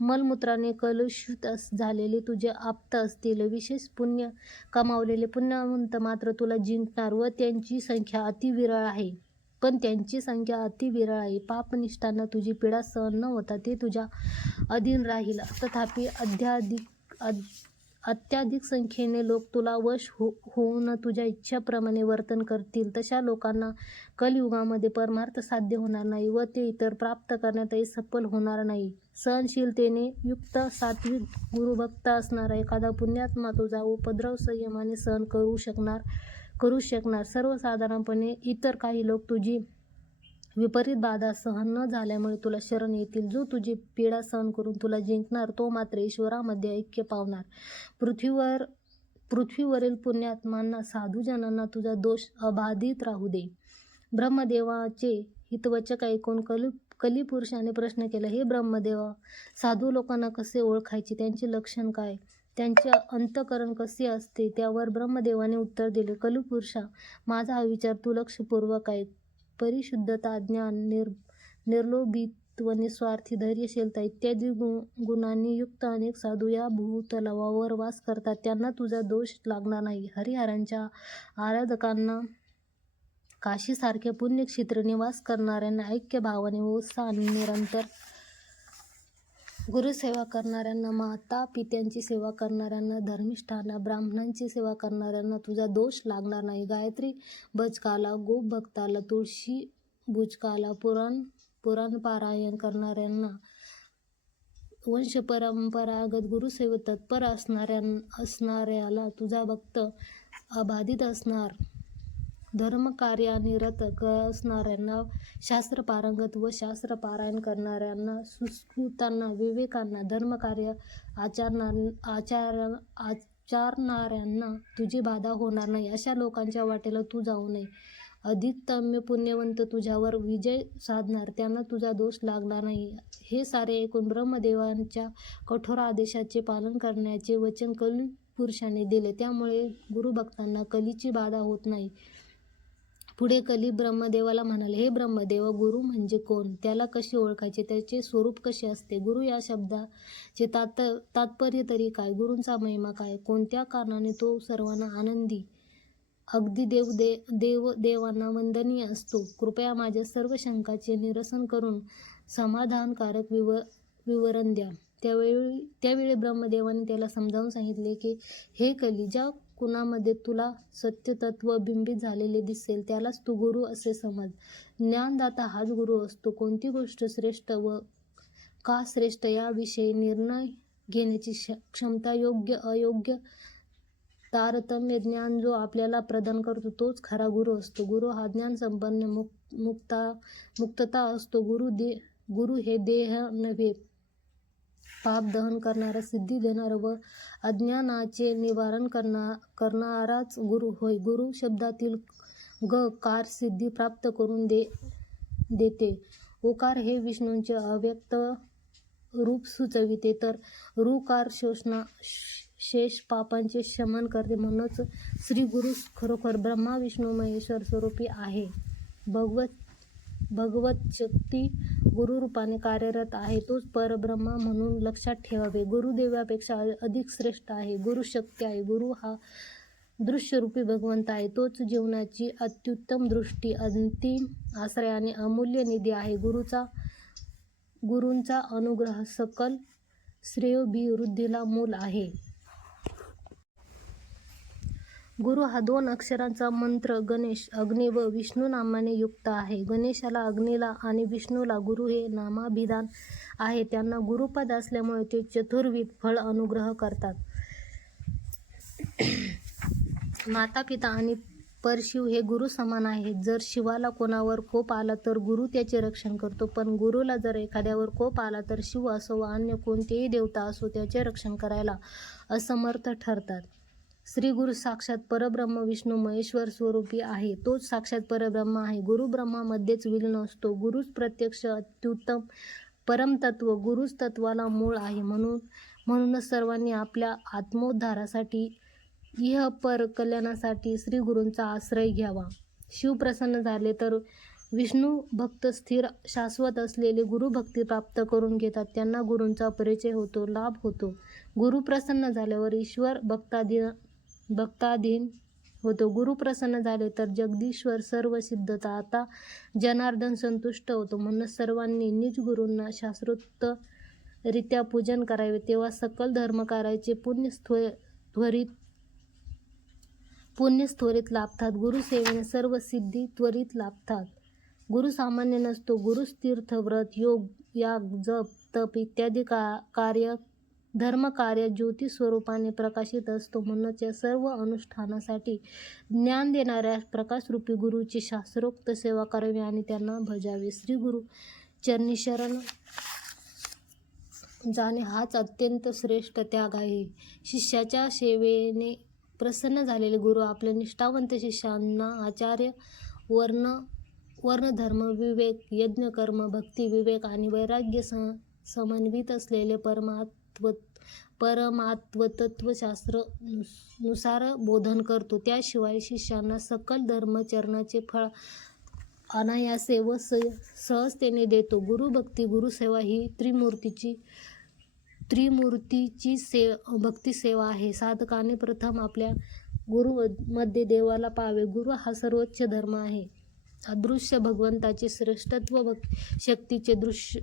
मलमूत्राने कलुषित झालेले तुझे आप्त असतील. विशेष पुण्य कमावलेले पुण्यवंत मात्र तुला जिंकणार व त्यांची संख्या अतिविरळ आहे. पापनिष्ठांना तुझी पीडा सहन न होता ते तुझ्या अधीन राहील. तथापि अत्याधिक संख्येने लोक तुला वश होऊन तुझ्या इच्छाप्रमाणे वर्तन करतील. तशा लोकांना कलियुगामध्ये परमार्थ साध्य होणार नाही व ते इतर प्राप्त करण्यातही सफल होणार नाही. सहनशीलतेने युक्त सात्विक गुरुभक्त असणारा एखादा पुण्यात्मा तुझा उपद्रव संयमाने सहन करू शकणार. सर्वसाधारणपणे इतर काही लोक तुझी विपरीत बाधा सहन न झाल्यामुळे तुला शरण येतील. जो तुझी पीडा सहन करून तुला जिंकणार तो मात्र ईश्वरामध्ये ऐक्य पावणार. पृथ्वीवरील पुण्यात्मांना, साधुजनांना तुझा दोष अबाधित राहू दे. ब्रह्मदेवाचे हितवचक ऐकून कलिपुरुषाने प्रश्न केला, हे ब्रह्मदेवा, साधू लोकांना कसे ओळखायचे? त्यांचे लक्षण काय? त्यांचे अंतःकरण कसे असते? त्यावर ब्रह्मदेवाने उत्तर दिले, कलिपुरुषा, माझा हा विचार तू लक्षपूर्वक ऐक. परिशुद्धता, ज्ञान, निर्लोभित्व, निस्वार्थी, धैर्यशीलता इत्यादी गुणांनी युक्त अनेक साधू या भूतलावर वास करतात. त्यांना तुझा दोष लागणार नाही. हरिहरांच्या आराधकांना, काशीसारख्या पुण्यक्षेत्री निवास करणाऱ्यांना ऐक्य भावाने व उत्साहाने निरंतर गुरुसेवा करणाऱ्यांना, माता पित्यांची सेवा करणाऱ्यांना, धर्मिष्ठांना, ब्राह्मणांची सेवा करणाऱ्यांना तुझा दोष लागणार नाही. गायत्री भजकाला, गोप भक्ताला, तुळशी भुजकाला, पुराण पारायण करणाऱ्यांना, वंशपरंपरागत गुरुसेवेत तत्पर असणाऱ्याला तुझा भक्त अबाधित असणार. धर्मकार्यानिरत असणाऱ्यांना, शास्त्र पारंगत व शास्त्र पारायण करणाऱ्यांना, सुश्रुतांना, विवेकांना, धर्मकार्य आचरणाऱ्यांना तुझी बाधा होणार नाही. अशा लोकांच्या वाटेला तू जाऊ नये. अधिकतम पुण्यवंत तुझ्यावर विजय साधणार, त्यांना तुझा दोष लागणार नाही. हे सारे ऐकून ब्रह्मदेवांच्या कठोर आदेशाचे पालन करण्याचे वचन कलिपुरुषाने दिले. त्यामुळे गुरुभक्तांना कलीची बाधा होत नाही. पुढे कली ब्रह्मदेवाला म्हणाले, हे ब्रह्मदेव, गुरु म्हणजे कोण? त्याला कसे ओळखायचे? त्याचे स्वरूप कसे असते? गुरु या शब्दाचे तात्पर्य तरी काय? गुरूंचा महिमा काय? कोणत्या कारणाने तो सर्वांना आनंदी, अगदी देवांना वंदनीय असतो? कृपया माझ्या सर्व शंकांचे निरसन करून समाधानकारक विवरण द्या. त्यावेळी ब्रह्मदेवाने त्याला समजावून सांगितले की, हे कली, ज्या कुणामध्ये तुला सत्यतत्व बिंबित झालेले दिसेल त्यालाच तू गुरु असे समज. ज्ञानदाता हाच गुरु असतो. कोणती गोष्ट श्रेष्ठ व का श्रेष्ठ याविषयी निर्णय घेण्याची क्षमता, योग्य अयोग्य तारतम्य ज्ञान जो आपल्याला प्रदान करतो तोच खरा गुरु असतो. गुरु हा ज्ञानसंपन्न मुक्तता असतो. गुरु हे देह नव्हे, पाप दहन करणारा, सिद्धी देणारा व अज्ञानाचे निवारण करणाराच गुरु होय. गुरु शब्दातील ग कार सिद्धी प्राप्त करून देते. ओकार हे विष्णूंचे अव्यक्त रूप सुचविते, तर ऋकार शेष पापांचे शमन करते. म्हणूनच श्री गुरु खरोखर ब्रह्मा विष्णू महेश्वर स्वरूपी आहे. भगवत शक्ती गुरुरूपाने कार्यरत आहे. तोच परब्रह्मा म्हणून लक्षात ठेवावे. गुरुदेवापेक्षा अधिक श्रेष्ठ आहे. गुरु शक्ती आहे. गुरु हा दृश्यरूपी भगवंत आहे. तोच जीवनाची अत्युत्तम दृष्टी, अंतिम आश्रय आणि अमूल्य निधी आहे. गुरूंचा अनुग्रह सकल श्रेयोभिवृद्धीला मूल आहे. गुरु हा 2 अक्षरांचा मंत्र गणेश, अग्नी व विष्णू नामाने युक्त आहे. गणेशाला, अग्नीला आणि विष्णूला गुरु हे नामाभिधान आहे. त्यांना गुरुपद असल्यामुळे ते चतुर्विध फळ अनुग्रह करतात. माता पिता आणि परशिव हे गुरु समान आहेत. जर शिवाला कोणावर कोप आला तर गुरु त्याचे रक्षण करतो, पण गुरुला जर एखाद्यावर कोप आला तर शिव असो वा अन्य कोणतेही देवता असो त्याचे रक्षण करायला असमर्थ ठरतात. श्री गुरु साक्षात परब्रह्म विष्णू महेश्वर स्वरूपी आहे. तोच साक्षात परब्रह्म आहे. गुरु ब्रह्मामध्येच विलीन असतो. गुरुच प्रत्यक्ष अत्युत्तम परमतत्व, गुरुच तत्वाला मूळ आहे. म्हणूनच सर्वांनी आपल्या आत्मोद्धारासाठी, इह पर कल्याणासाठी श्री गुरूंचा आश्रय घ्यावा. शिव प्रसन्न झाले तर विष्णू भक्त स्थिर शाश्वत असलेले गुरुभक्ती प्राप्त करून घेतात. त्यांना गुरूंचा परिचय होतो, लाभ होतो. गुरु प्रसन्न झाल्यावर ईश्वर भक्ताधीन होतो. गुरु प्रसन्न झाले तर जगदीश्वर सर्व सिद्धता आता जनार्दन संतुष्ट होतो. म्हणून सर्वांनी निज गुरूंना शास्त्रोक्तरित्या पूजन करावे. तेव्हा सकल धर्मकार्याचे पुण्य त्वरित लाभतात. गुरुसेवेने सर्व सिद्धी त्वरित लाभतात. गुरु सामान्य नसतो. गुरुच तीर्थ, व्रत, योग, याग, जप, तप इत्यादी धर्मकार्य ज्योती स्वरूपाने प्रकाशित असतो. म्हणूनच या सर्व अनुष्ठानासाठी ज्ञान देणाऱ्या प्रकाशरूपी गुरुची शास्त्रोक्त सेवा करावी आणि त्यांना भजावे. श्री गुरु चरणी शरण जाणे हाच अत्यंत श्रेष्ठ त्याग आहे. शिष्याच्या सेवेने प्रसन्न झालेले गुरु आपल्या निष्ठावंत शिष्यांना आचार्य, वर्ण, धर्म, विवेक, यज्ञ, कर्म, भक्ती, विवेक आणि वैराग्य समन्वित असलेले परमात्मतत्वशास्त्र नुसार बोधन करतो. त्याशिवाय शिष्यांना सकल धर्मचरणाचे फळ अनायासे व सहजतेने देतो. गुरुभक्ती, गुरुसेवा ही त्रिमूर्तीची भक्तिसेवा आहे. साधकाने प्रथम आपल्या गुरुमध्ये देवाला पाहावे. गुरु हा सर्वोच्च धर्म आहे. अदृश्य भगवंताचे श्रेष्ठत्व शक्तीचे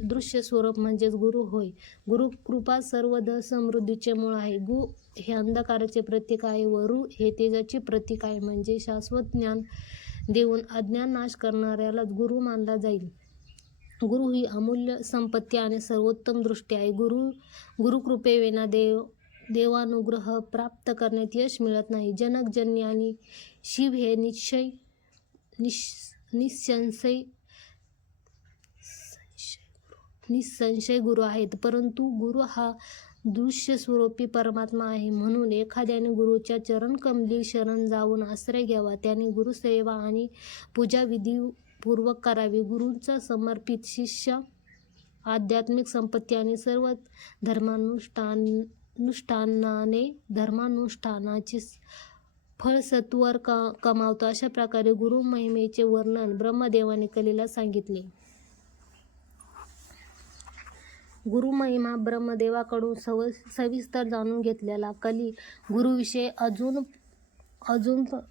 दृश्य स्वरूप म्हणजेच गुरु होय. गुरु कृपा सर्व समृद्धीचे मूळ आहे. गु हे अंधकाराचे प्रतीक आहे व रू हे तेजाचे प्रतीक आहे. म्हणजे शाश्वत ज्ञान देऊन अज्ञान नाश करणाऱ्यालाच गुरु मानला जाईल. गुरु ही अमूल्य संपत्ती आणि सर्वोत्तम दृष्टी आहे. गुरुकृपेविना देवानुग्रह प्राप्त करण्यात यश मिळत नाही. जनक, जन्य आणि शिव हे निसंशय गुरु आहेत, परंतु गुरु हा दृश्य स्वरूपी परमात्मा आहे. म्हणून एखाद्याने गुरुच्या चरणकमली शरण जाऊन आश्रय घ्यावा. त्याने गुरुसेवा आणि पूजा विधीपूर्वक करावी. गुरूंचा समर्पित शिष्य आध्यात्मिक संपत्ती आणि सर्व धर्मानुष्ठानाचे फळ सत्वर कमावतो. अशा प्रकारे गुरु महिमेचे वर्णन ब्रह्मदेवाने कलीला सांगितले. गुरुमहिमा ब्रह्मदेवाकडून सविस्तर जाणून घेतलेला कली गुरुविषयी अजून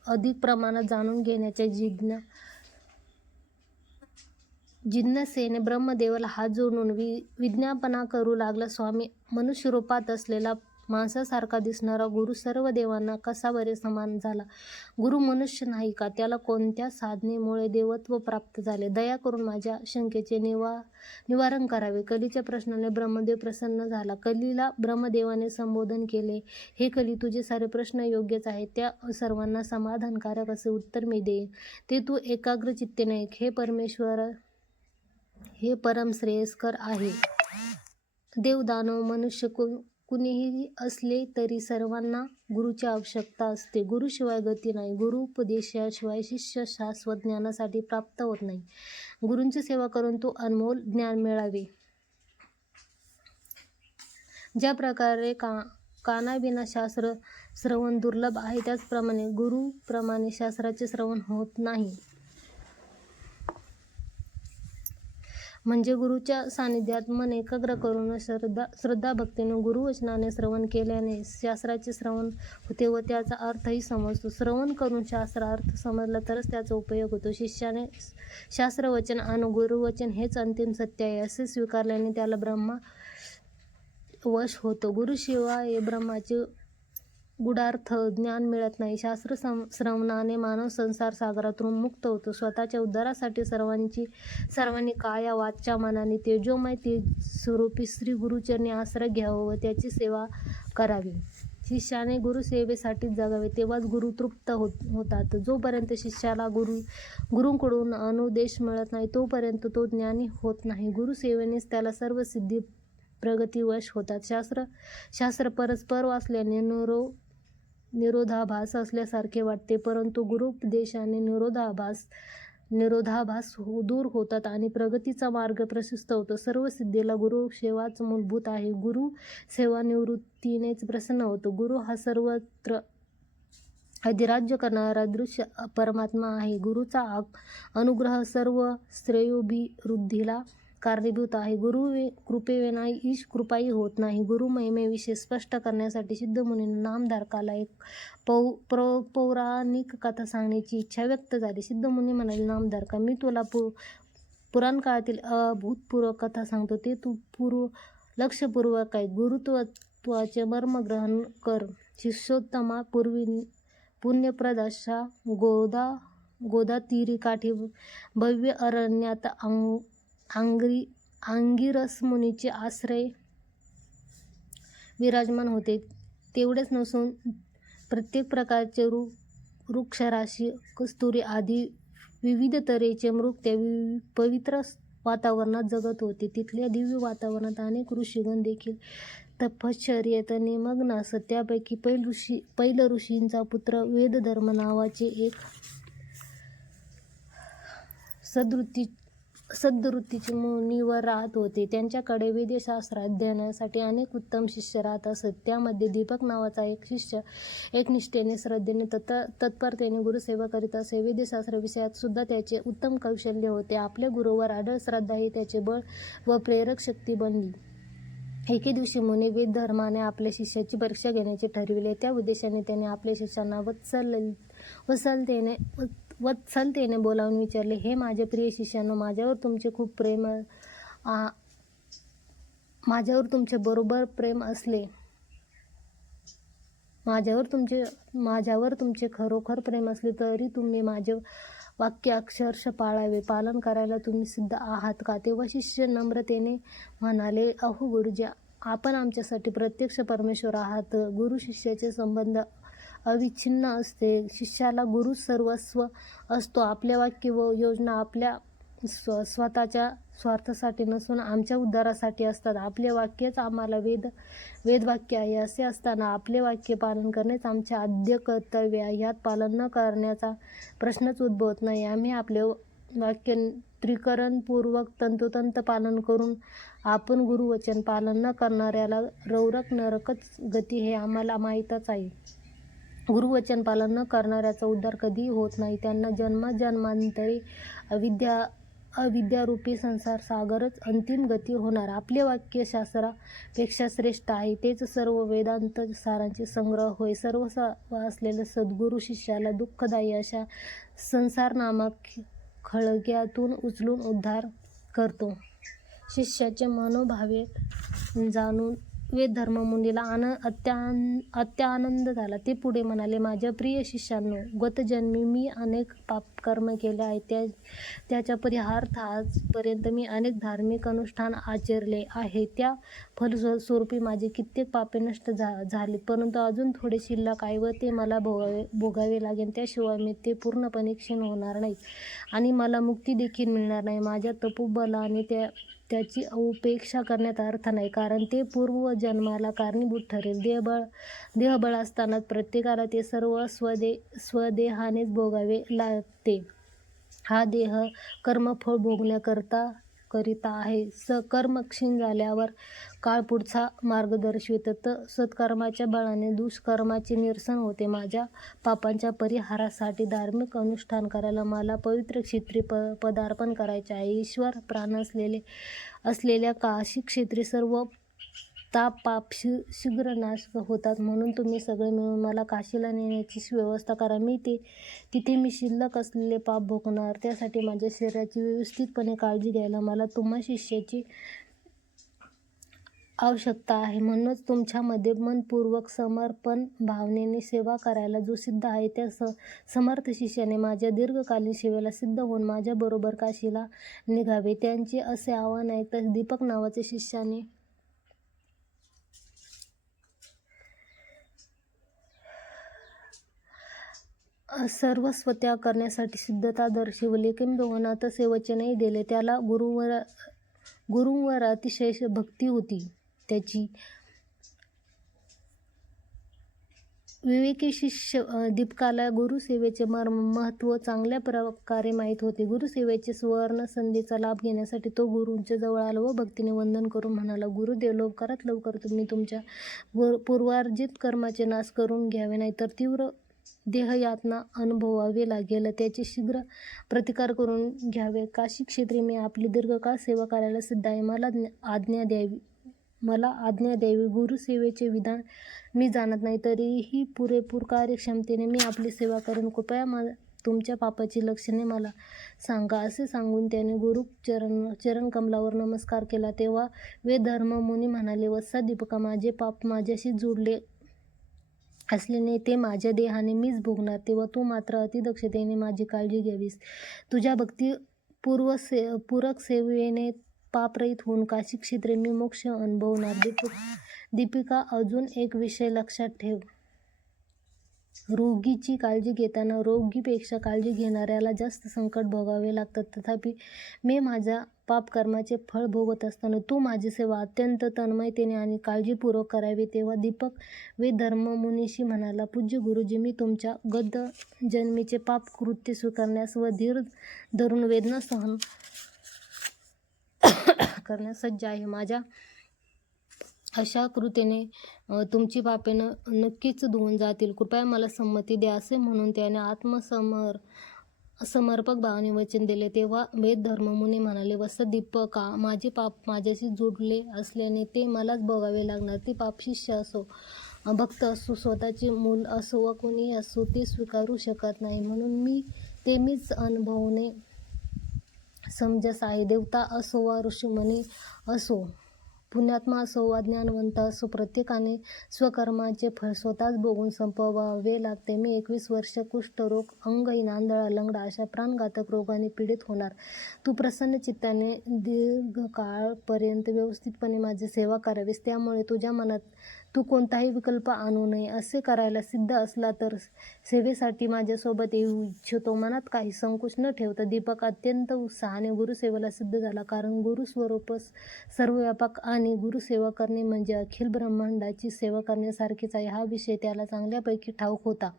अधिक प्रमाणात जाणून घेण्याच्या जिज्ञासेने ब्रह्मदेवाला हात जोडून विज्ञापना करू लागला. स्वामी, मनुष्यरूपात असलेला माणसासारखा दिसणारा गुरु सर्व देवांना कसा बरे समान झाला? गुरु मनुष्य नाही का? त्याला कोणत्या साधनेमुळे देवत्व प्राप्त झाले? दया करून माझ्या शंकेचे निवारण करावे. कलीच्या प्रश्नाने ब्रह्मदेव प्रसन्न झाला. कलीला ब्रह्मदेवाने संबोधन केले. हे कली, तुझे सारे प्रश्न योग्यच आहेत. त्या सर्वांना समाधानकारक असे उत्तर मी देईन. ते तू एकाग्र चित्तेने ऐक. हे परमेश्वर हे परम श्रेयस्कर आहे. देव, दानव, मनुष्य कुणीही असले तरी सर्वांना गुरुची आवश्यकता असते. गुरुशिवाय गती नाही. गुरुपदेशाशिवाय शिष्य शाश्वत ज्ञानासाठी प्राप्त होत नाही. गुरूंची सेवा करून तो अनमोल ज्ञान मिळावे. ज्या प्रकारे कानाविना शास्त्र श्रवण दुर्लभ आहे, त्याचप्रमाणे गुरुप्रमाणे शास्त्राचे श्रवण होत नाही. म्हणजे गुरुच्या सानिध्यात मन एकाग्र करून श्रद्धाभक्तीने गुरुवचनाने श्रवण केल्याने शास्त्राचे श्रवण होते व त्याचा अर्थही समजतो. श्रवण करून शास्त्र अर्थ समजला तरच त्याचा उपयोग होतो. शिष्याने शास्त्रवचन आणि गुरुवचन हेच अंतिम सत्य आहे असे स्वीकारल्याने त्याला ब्रह्मा वश होतो. गुरुशिवाय ब्रह्माचे गूढार्थ ज्ञान मिळत नाही. शास्त्र श्रवणाने मानव संसार सागरातून मुक्त होतो. स्वतःच्या उद्धारासाठी सर्वांनी काया वाचा मनाने तेजोमय तेज स्वरूपी श्री गुरुचरणी आश्रय घ्यावा व त्याची सेवा करावी. शिष्याने गुरुसेवेसाठी जगावे, तेव्हाच गुरु तृप्त होतात. जोपर्यंत शिष्याला गुरूंकडून अनुदेश मिळत नाही तोपर्यंत तो ज्ञानी होत नाही. गुरुसेवेनेच त्याला सर्व सिद्धी प्रगती वश होतात. शास्त्र परस्पर वाचल्याने निरोधाभास असल्यासारखे वाटते, परंतु गुरुपदेशाने निरोधाभास दूर होतात आणि प्रगतीचा मार्ग प्रशस्त होतो. सर्व सिद्धीला गुरुसेवाच मूलभूत आहे. गुरु सेवा निवृत्तीनेच प्रसन्न होतो. गुरु हा सर्वत्र अधिराज्य करणारा दृश्य परमात्मा आहे. गुरुचा अनुग्रह सर्व श्रेयोभिवृद्धीला कारणीभूत आहे. गुरु कृपेविना ईश कृपाही होत नाही. गुरु महिमेविषयी स्पष्ट करण्यासाठी सिद्धमुनींना नामधारकाला एक पौराणिक कथा सांगण्याची इच्छा व्यक्त झाली. सिद्धमुनी म्हणाले, नामधारका, मी तुला पुराण काळातील अभूतपूर्व कथा सांगतो. ते तू लक्षपूर्वक आहे. गुरुत्वाचे मर्म ग्रहण कर. शिष्योत्तमा, पुण्यप्रदाशा, गोदातीरी काठी भव्य अरण्यात अंगिरस मुनीचे आश्रय विराजमान होते. तेवढेच नसून प्रत्येक प्रकारचे वृक्षराशी, कस्तुरी आदी विविध तऱ्हेचे मृग त्या पवित्र वातावरणात जगत होते. तिथल्या दिव्य वातावरणात अनेक ऋषीगण देखील तपश्चर्येत निमग्न असत. त्यापैकी पैल ऋषींचा पुत्र वेदधर्म नावाचे एक सद्वृत्तीचे मुनिवर राहत होते. त्यांच्याकडे वेदशास्त्र अध्ययनासाठी अनेक उत्तम शिष्य राहत असत. त्यामध्ये दीपक नावाचा एक शिष्य एकनिष्ठेने, श्रद्धेने, तत्परतेने गुरुसेवा करीत असे. वेदशास्त्र विषयात सुद्धा त्याचे उत्तम कौशल्य होते. आपल्या गुरुवर अढळ श्रद्धा ही त्याचे बळ व प्रेरक शक्ती बनली. एके दिवशी मुनी वेदधर्माने आपल्या शिष्याची परीक्षा घेण्याचे ठरविले. त्या उद्देशाने त्याने आपल्या शिष्यांना वत्सलतेने बोलावून विचारले, हे माझे प्रिय शिष्यानो, माझ्यावर तुमचे खूप प्रेम माझ्यावर तुमचे बरोबर प्रेम असले, माझ्यावर तुमचे खरोखर प्रेम असले तरी तुम्ही माझे वाक्य अक्षरशः पाळावे. पालन करायला तुम्ही सिद्ध आहात का? तेव्हा शिष्य नम्रतेने म्हणाले, अहो गुरुजी, आपण आमच्यासाठी प्रत्यक्ष परमेश्वर आहात. गुरु शिष्याचे संबंध अविच्छिन्न असते. शिष्याला गुरु सर्वस्व असतो. आपले वाक्य व योजना आपल्या स्वतःच्या स्वार्थासाठी नसून आमच्या उद्धारासाठी असतात. आपले वाक्यच आम्हाला वेदवाक्य आहे असे असताना आपले वाक्य पालन करणेच आमचे आद्य कर्तव्य आहे. ह्यात पालन न करण्याचा प्रश्नच उद्भवत नाही. आम्ही आपले वाक्य त्रिकरणपूर्वक तंतोतंत पालन करून आपण गुरुवचन पालन न करणाऱ्याला रौरक नरकच गती हे आम्हाला माहीतच आहे. गुरुवचन पालन न करणाऱ्याचा उद्धार कधीही होत नाही. त्यांना जन्माजन्मांतरी अविद्यारूपी संसार सागरच अंतिम गती होणार. आपले वाक्य शास्त्रापेक्षा श्रेष्ठ आहे. तेच सर्व वेदांत सारांचे संग्रह होय. सर्वस्व असलेले सद्गुरु शिष्याला दुःखदायी अशा संसार नामक खळग्यातून उचलून उद्धार करतो. शिष्याचे मनोभावे जाणून वेदधर्ममुनीला अत्यानंद झाला. ते पुढे म्हणाले, माझ्या प्रिय शिष्यांनो, गतजन्मी मी अनेक पापकर्म केले आहेत. त्याच्या परिहार्थ आजपर्यंत मी अनेक धार्मिक अनुष्ठान आचरले आहे. त्या फलस्वरूपी माझे कित्येक पापे नष्ट झालीत, परंतु अजून थोडे शिल्लक आहे व ते मला भोगावे लागेल. त्याशिवाय मी ते पूर्णपणे क्षीण होणार नाही आणि मला मुक्ती देखील मिळणार नाही. माझ्या तपोबलाने त्याची उपेक्षा करण्यात अर्थ नाही, कारण ते पूर्वजन्माला कारणीभूत ठरेल. देहबळ असतानाच प्रत्येकाला ते सर्व स्वदेहानेच भोगावे लागते. हा देह कर्मफळ भोगण्याकरिता आहे. कर्म क्षीण झाल्यावर काळ पुढचा मार्ग दर्शवितो. सत्कर्माच्या बळाने दुष्कर्माचे निरसन होते. माझ्या पापांच्या परिहारासाठी धार्मिक अनुष्ठान करायला मला पवित्र क्षेत्री पदार्पण करायचे आहे. ईश्वर प्राण असलेल्या काशी क्षेत्री सर्व ताप पाप शीघ्र नाश होतात. म्हणून तुम्ही सगळे मिळून मला काशीला नेण्याची व्यवस्था करा. तिथे मी शिल्लक असलेले पाप भोगणार. त्यासाठी माझ्या शरीराची व्यवस्थितपणे काळजी घ्यायला मला तुम्हा शिष्याची आवश्यकता आहे. म्हणूनच तुमच्यामध्ये मनपूर्वक समर्पण भावनेने सेवा करायला जो सिद्ध आहे त्या समर्थ शिष्याने माझ्या दीर्घकालीन सेवेला सिद्ध होऊन माझ्याबरोबर काशीला निघावे. त्यांचे असे आवाहन ऐकताच दीपक नावाच्या शिष्याने सर्वस्व त्याग करण्यासाठी सिद्धता दर्शवली. किंबहुना तसे वचनही दिले. त्याला गुरूंवर अतिशय भक्ती होती. त्याची विवेकी शिष्य दीपकाला गुरुसेवेचे महत्त्व चांगल्या प्रकारे माहीत होते. गुरुसेवेचे सुवर्ण संधीचा लाभ घेण्यासाठी तो गुरूंच्या जवळ आला व भक्तीने वंदन करून म्हणाला, गुरुदेव, लवकरात लवकर तुम्ही तुमच्या पूर्वार्जित कर्माचे नाश करून घ्यावे, नाहीतर तीव्र देहयातना अनुभवावे लागेल. त्याचे शीघ्र प्रतिकार करून घ्यावे. काशी क्षेत्री मी आपली दीर्घकाळ सेवा करायला सिद्ध आहे. मला आज्ञा द्यावी. गुरुसेवेचे विधान मी जाणत नाही, तरीही पुरेपूर कार्यक्षमतेने मी आपली सेवा करेन. कृपया तुमच्या पापाची लक्षणे मला सांगा. असे सांगून त्याने गुरु चरणकमलावर नमस्कार केला. तेव्हा वेदधर्ममुनी म्हणाले, वत्सा दीपका, माझे पाप माझ्याशी जुळले असल्याने ते माझ्या देहाने मीच भोगणार. तेव्हा तू मात्र अतिदक्षतेने माझी काळजी घ्यावीस. तुझ्या पूरक सेवेने पापरहित होऊन काशी क्षेत्री मी मोक्ष अनुभवणार. दीपिका, अजून एक विषय लक्षात ठेव. रोगीची काळजी घेताना रोगीपेक्षा काळजी घेणाऱ्याला जास्त संकट भोगावे लागतात. तथापि मी माझ्या पापकर्माचे फळ भोगत असताना तू माझी सेवा अत्यंत तन्मयतेने आणि काळजीपूर्वक करावी. तेव्हा दीपक वेदधर्ममुनीशी म्हणाला, पूज्य गुरुजी, मी तुमच्या गत जन्मीचे पाप कृत्य स्वीकारण्यास व धीर धरून वेदना सहन करण्यास सज्ज आहे. माझ्या अशा कृतीने तुमची पापे नक्कीच धुवून जातील. कृपया मला संमती द्या. असे म्हणून त्याने समर्पक भावाने वचन दिले. तेव्हा वेदधर्ममुनी म्हणाले, वत्सा दीपका, माझे पाप माझ्याशी जोडले असल्याने ते मलाच भोगावे लागणार. ते पाप शिष्य असो, भक्त असो, स्वतःचे मूल असो वा कोणीही असो, ते स्वीकारू शकत नाही. म्हणून मी ते मीच अनुभवणे समजस आहे. देवता असो वा ऋषीमुनी असो, पुण्यात्मा असो वा ज्ञानवंत असो, प्रत्येकाने स्वकर्माचे फळ स्वतःच भोगून संपवावे लागते. मी 21 वर्ष कुष्ठरोग, अंगहीन, आंधळा, लंगडा अशा प्राणघातक रोगाने पीडित होणार. तू प्रसन्न चित्ताने दीर्घकाळपर्यंत व्यवस्थितपणे माझी सेवा करावीस. त्यामुळे तुझ्या मनात तू कोणताही विकल्प आणू नये. असे करायला सिद्ध असला तर सेवेसाठी माझ्यासोबत येऊ इच्छितो. मनात काही संकोच न ठेवता दीपक अत्यंत उत्साहाने गुरुसेवेला सिद्ध झाला. कारण गुरुस्वरूप सर्वव्यापक आणि गुरुसेवा करणे म्हणजे अखिल ब्रह्मांडाची सेवा करण्यासारखीच आहे, हा विषय त्याला चांगल्यापैकी ठाऊक होता.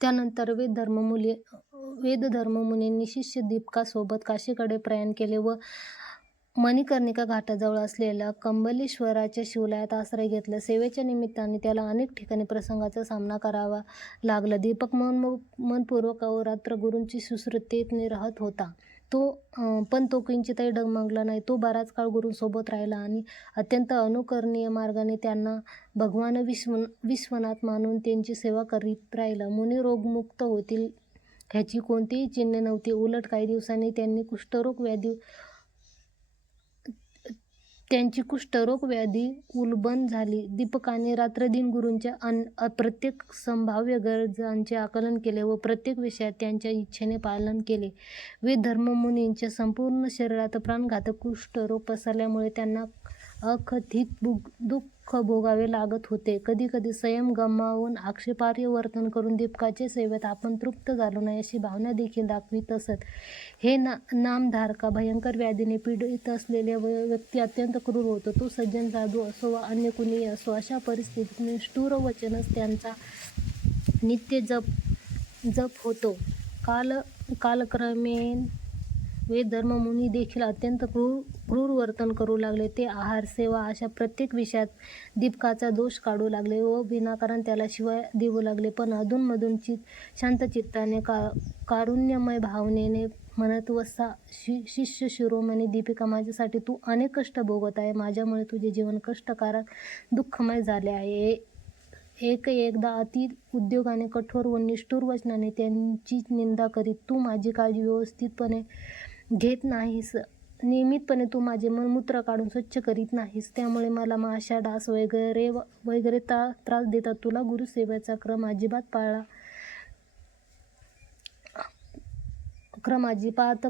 त्यानंतर वेदधर्ममुनींनी शिष्य दीपकासोबत काशीकडे प्रयाण केले व मणिकर्णिका घाटाजवळ असलेल्या कंबलेश्वराच्या शिवालयात आश्रय घेतला. सेवेच्या निमित्ताने त्याला अनेक ठिकाणी प्रसंगांचा सामना करावा लागला. दीपक मनपूर्वक अहोरात्र गुरूंची सुश्रुतीने राहत होता. पण तो किंचितही डगमगला नाही. तो बराच काळ गुरूंसोबत राहिला आणि अत्यंत अनुकरणीय मार्गाने त्यांना भगवान विश्वनाथ मानून त्यांची सेवा करीत राहिला. मुनी रोगमुक्त होतील ह्याची कोणतीही चिन्हे नव्हती. उलट काही दिवसांनी त्यांची कुष्ठरोग व्याधी उल्बण झाली. दीपकाने रात्रदिन गुरूंच्या प्रत्येक संभाव्य गरजांचे आकलन केले व प्रत्येक विषयात त्यांच्या इच्छेने पालन केले. वेदधर्ममुनींच्या संपूर्ण शरीरात प्राणघातक कुष्ठरोग पसरल्यामुळे त्यांना अकथित दुःख भोगावे लागत होते. कधीकधी संयम गमावून आक्षेपार्ह वर्तन करून दीपकाच्या सेवेत आपण तृप्त झालो नाही अशी भावना देखील दाखवीत असत. हे नामधारका भयंकर व्याधीने पीडित असलेल्या व्यक्ती अत्यंत क्रूर होतो. तो सज्जन साधू असो वा अन्य कुणीही असो, अशा परिस्थितीत निष्ठुर वचनच त्यांचा नित्य जप होतो. कालक्रमेण वेदधर्ममुनी देखील अत्यंत क्रूर वर्तन करू लागले. ते आहार, सेवा अशा प्रत्येक विषयात दीपकाचा दोष काढू लागले व विनाकारण त्याला शिवाय देऊ लागले. पण अधूनमधून शांत चित्ताने कारुण्यमय भावनेने म्हणत, वत्सा शिष्य शिरोमणी दीपिका, माझ्यासाठी तू अनेक कष्ट भोगत आहे. माझ्यामुळे तुझे जीवन कष्टकारक, दुःखमय झाले आहे. एकदा अति उद्योगाने, कठोर व निष्ठुर वचनाने त्यांची निंदा करीत तू माझी काळजी व्यवस्थितपणे घेत नाहीस. नियमितपणे तू माझे मलमूत्र काढून स्वच्छ करीत नाहीस. त्यामुळे मला माशा, डास वगैरे त्रास देतात. तुला गुरुसेवेचा क्रम अजिबात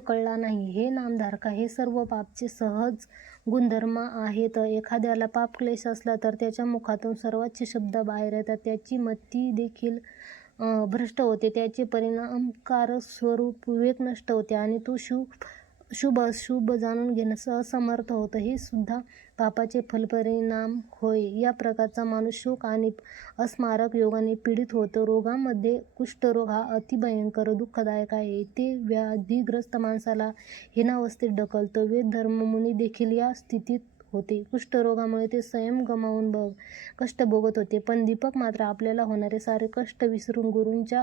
कळला नाही. हे नामधारका, हे सर्व पापचे सहज गुणधर्म आहेत. एखाद्याला पापक्लेश असला तर त्याच्या मुखातून सर्वाच्य शब्द बाहेर येतात. त्याची मती देखील भ्रष्ट होते. त्याचे परिणामकारक विवेक नष्ट होते आणि तो शुभ अशुभ जाणून घेण्यास असमर्थ होतो. हे सुद्धा पापाचे फलपरिणाम होय. या प्रकारचा माणूस शोक आणि अस्मारक योगाने पीडित होतो. रोगांमध्ये कुष्ठरोग हा अतिभयंकर दुःखदायक आहे. ते व्याधीग्रस्त माणसाला हीनावस्थेत ढकलतो. वेदधर्ममुनी देखील या स्थितीत होते. कुष्ठरोगामुळे ते संयम गमावून कष्ट भोगत होते. पण दीपक मात्र आपल्याला होणारे सारे कष्ट विसरून गुरूंच्या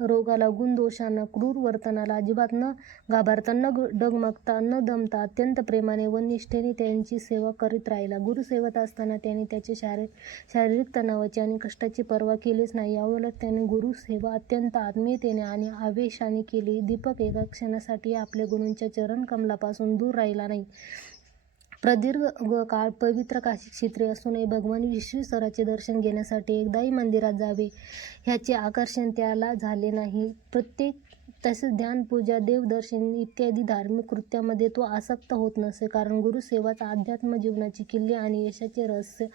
रोगाला, गुणदोषांना, क्रूर वर्तनाला अजिबात न घाबरता, न डगमगता, न दमता अत्यंत प्रेमाने व निष्ठेने त्यांची सेवा करीत राहिला. गुरुसेवेत असताना त्याने त्याच्या शारीरिक तणावाची आणि कष्टाची पर्वा केलीच नाही. याउलट त्याने गुरुसेवा अत्यंत आत्मीयतेने आणि आवेशाने केली. दीपक एका क्षणासाठी आपल्या गुरूंच्या चरणकमलापासून दूर राहिला नाही. प्रदीर्घ काळ पवित्र काशी क्षेत्री असूनही भगवान विश्वेश्वराचे दर्शन घेण्यासाठी एकदाही मंदिरात जावे ह्याचे आकर्षण त्याला झाले नाही. तसेच ध्यान, पूजा, देवदर्शन इत्यादी धार्मिक कृत्यामध्ये तो आसक्त होत नसे. कारण गुरुसेवाच अध्यात्म जीवनाची किल्ली आणि यशाचे रहस्य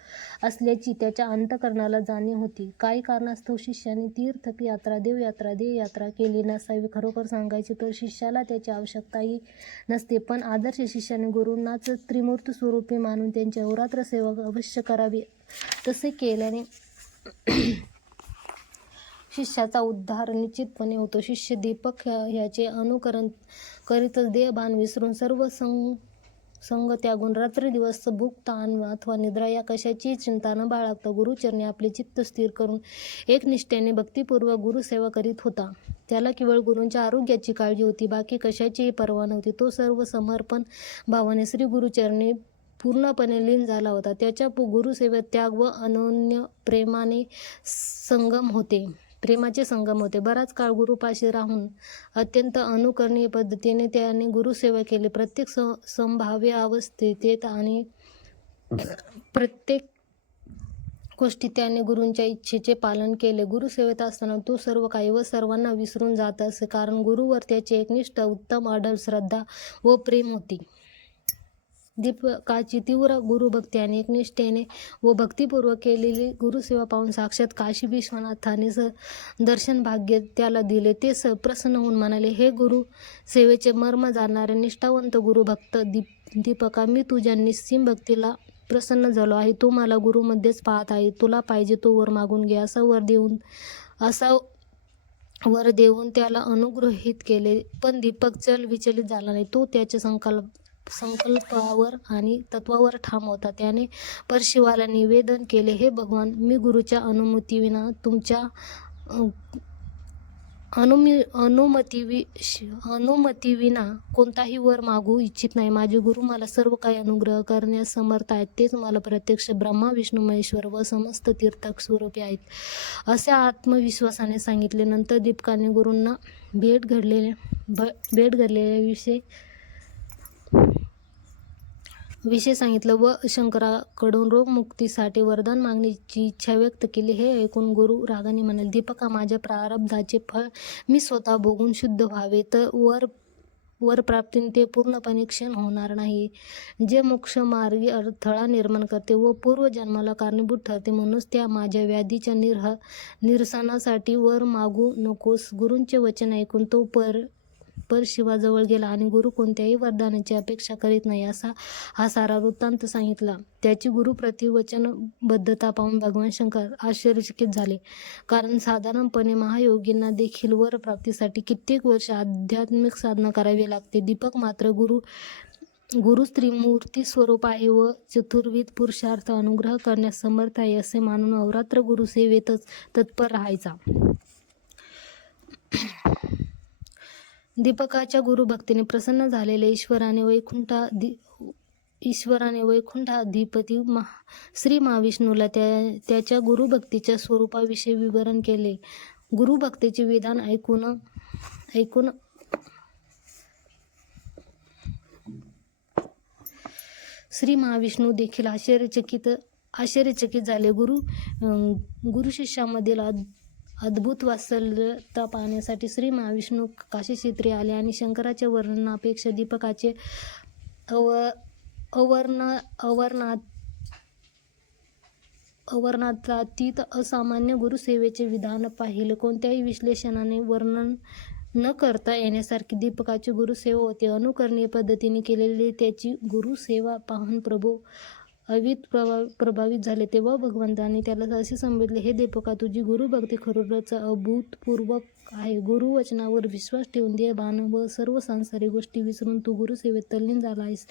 असल्याची त्याच्या अंतःकरणाला जाणीव होती. काही कारणास्तव शिष्याने तीर्थयात्रा, देवयात्रा, देहयात्रा केली नसावी. खरोखर सांगायचे तर शिष्याला त्याची आवश्यकताही नसते. पण आदर्श शिष्याने गुरूंनाच त्रिमूर्त स्वरूपी मानून त्यांची अहोरात्र सेवा अवश्य करावी. तसे केल्याने शिष्याचा उद्धार निश्चितपणे होतो. शिष्य दीपक ह्याचे अनुकरण करीतच देहभान विसरून सर्व संग त्यागून रात्रदिवस भूक, ताण अथवा निद्रा या कशाचीही चिंता न बाळगता गुरुचरणी आपले चित्त स्थिर करून एकनिष्ठेने भक्तिपूर्वक गुरुसेवा करीत होता. त्याला केवळ गुरूंच्या आरोग्याची काळजी होती, बाकी कशाचीही पर्वा नव्हती. तो सर्व समर्पण भावाने श्री गुरुचरणी पूर्णपणे लीन झाला होता. त्याच्या गुरुसेवेत त्याग व अनन्य प्रेमाचे संगम होते. बराच काळ गुरुपाशी राहून अत्यंत अनुकरणीय पद्धतीने त्याने गुरुसेवा केली. प्रत्येक संभाव्य अवस्थेत आणि प्रत्येक गोष्टीत त्याने गुरूंच्या इच्छेचे पालन केले. गुरुसेवेत असताना तो सर्व काही व सर्वांना विसरून जात असे, कारण गुरुवर त्याचे एकनिष्ठ, उत्तम, अढळ श्रद्धा व प्रेम होती. दीपकाची तीव्र गुरुभक्ती आणि एकनिष्ठेने व भक्तिपूर्वक केलेली गुरुसेवा पाहून साक्षात काशी विश्वनाथाने दर्शन भाग्य त्याला दिले. ते प्रसन्न होऊन म्हणाले, हे गुरु सेवेचे मर्म जाणणारे निष्ठावंत गुरुभक्त दीपका, मी तुझ्या निस्सीम भक्तीला प्रसन्न झालो आहे. तू मला गुरुमध्येच पाहत आहे. तुला पाहिजे तो वर मागून घे, असा वर देऊन त्याला अनुग्रहित केले. पण दीपक विचलित झाला नाही. तो त्याच्या संकल्पावर आणि तत्वावर ठाम होता. त्याने परशिवाला निवेदन केले, हे भगवान, मी गुरुच्या अनुमतीविना कोणताही वर मागू इच्छित नाही. माझे गुरु मला सर्व काही अनुग्रह करण्यास समर्थ आहेत. तेच मला प्रत्यक्ष ब्रह्मा, विष्णू, महेश्वर व समस्त तीर्थक स्वरूपी आहेत, असे आत्मविश्वासाने सांगितले. नंतर दीपकाने गुरूंना भेट घडलेल्या विषय सांगितलं व शंकराकडून रोगमुक्तीसाठी वरदान मागण्याची इच्छा व्यक्त केली. हे ऐकून गुरु रागाने म्हणाले, दीपका, माझ्या प्रारब्धाचे फळ मी स्वतः भोगून शुद्ध व्हावे तर वर प्राप्तीने ते पूर्णपणे क्षण होणार नाही, जे मोक्षमार्गी अडथळा निर्माण करते व पूर्वजन्माला कारणीभूत ठरते. म्हणूनच त्या माझ्या व्याधीच्या निरसनासाठी वर मागू नकोस. गुरूंचे वचन ऐकून तो परशिवाजवळ गेला आणि गुरु कोणत्याही वरदानाची अपेक्षा करीत नाही, असा हा सारा वृत्तांत सांगितला. त्याची गुरुप्रती वचनबद्धता पाहून भगवान शंकर आश्चर्यचकित झाले, कारण साधारणपणे महायोगींना देखील वर प्राप्तीसाठी कित्येक वर्ष आध्यात्मिक साधना करावी लागते. दीपक मात्र गुरु त्रिमूर्ती स्वरूप आहे व चतुर्विध पुरुषार्थ अनुग्रह करण्यास समर्थ आहे, असे मानून अवरात्र गुरुसेवेतच तत्पर राहायचा. दीपकाच्या गुरुभक्तीने प्रसन्न झालेल्या ईश्वराने वैकुंठाधिपती श्री महाविष्णूला त्याच्या गुरुभक्तीच्या स्वरूपाविषयी विवरण केले. गुरुभक्तीचे विधान ऐकून श्री महाविष्णू देखील आश्चर्यचकित झाले. गुरु शिष्यामधील अद्भुत वात्सल्यता पाहण्यासाठी श्री महाविष्णू काशी क्षेत्री आले आणि शंकराच्या वर्णनापेक्षा दीपकाचे अवर्णनातीत असामान्य गुरुसेवेचे विधान पाहिले. कोणत्याही विश्लेषणाने वर्णन न करता येण्यासारखी दीपकाची गुरुसेवा होती. अनुकरणीय पद्धतीने केलेली त्याची गुरुसेवा पाहून प्रभू प्रभावित झाले. तेव्हा भगवंताने त्याला असे संबोधले, हे दीपका, तुझी गुरुभक्ती खरोखरच अभूतपूर्व आहे. गुरुवचनावर विश्वास ठेवून देहभान व सर्व सांसारिक गोष्टी विसरून तू गुरुसेवेत तल्लीन झाला आहेस.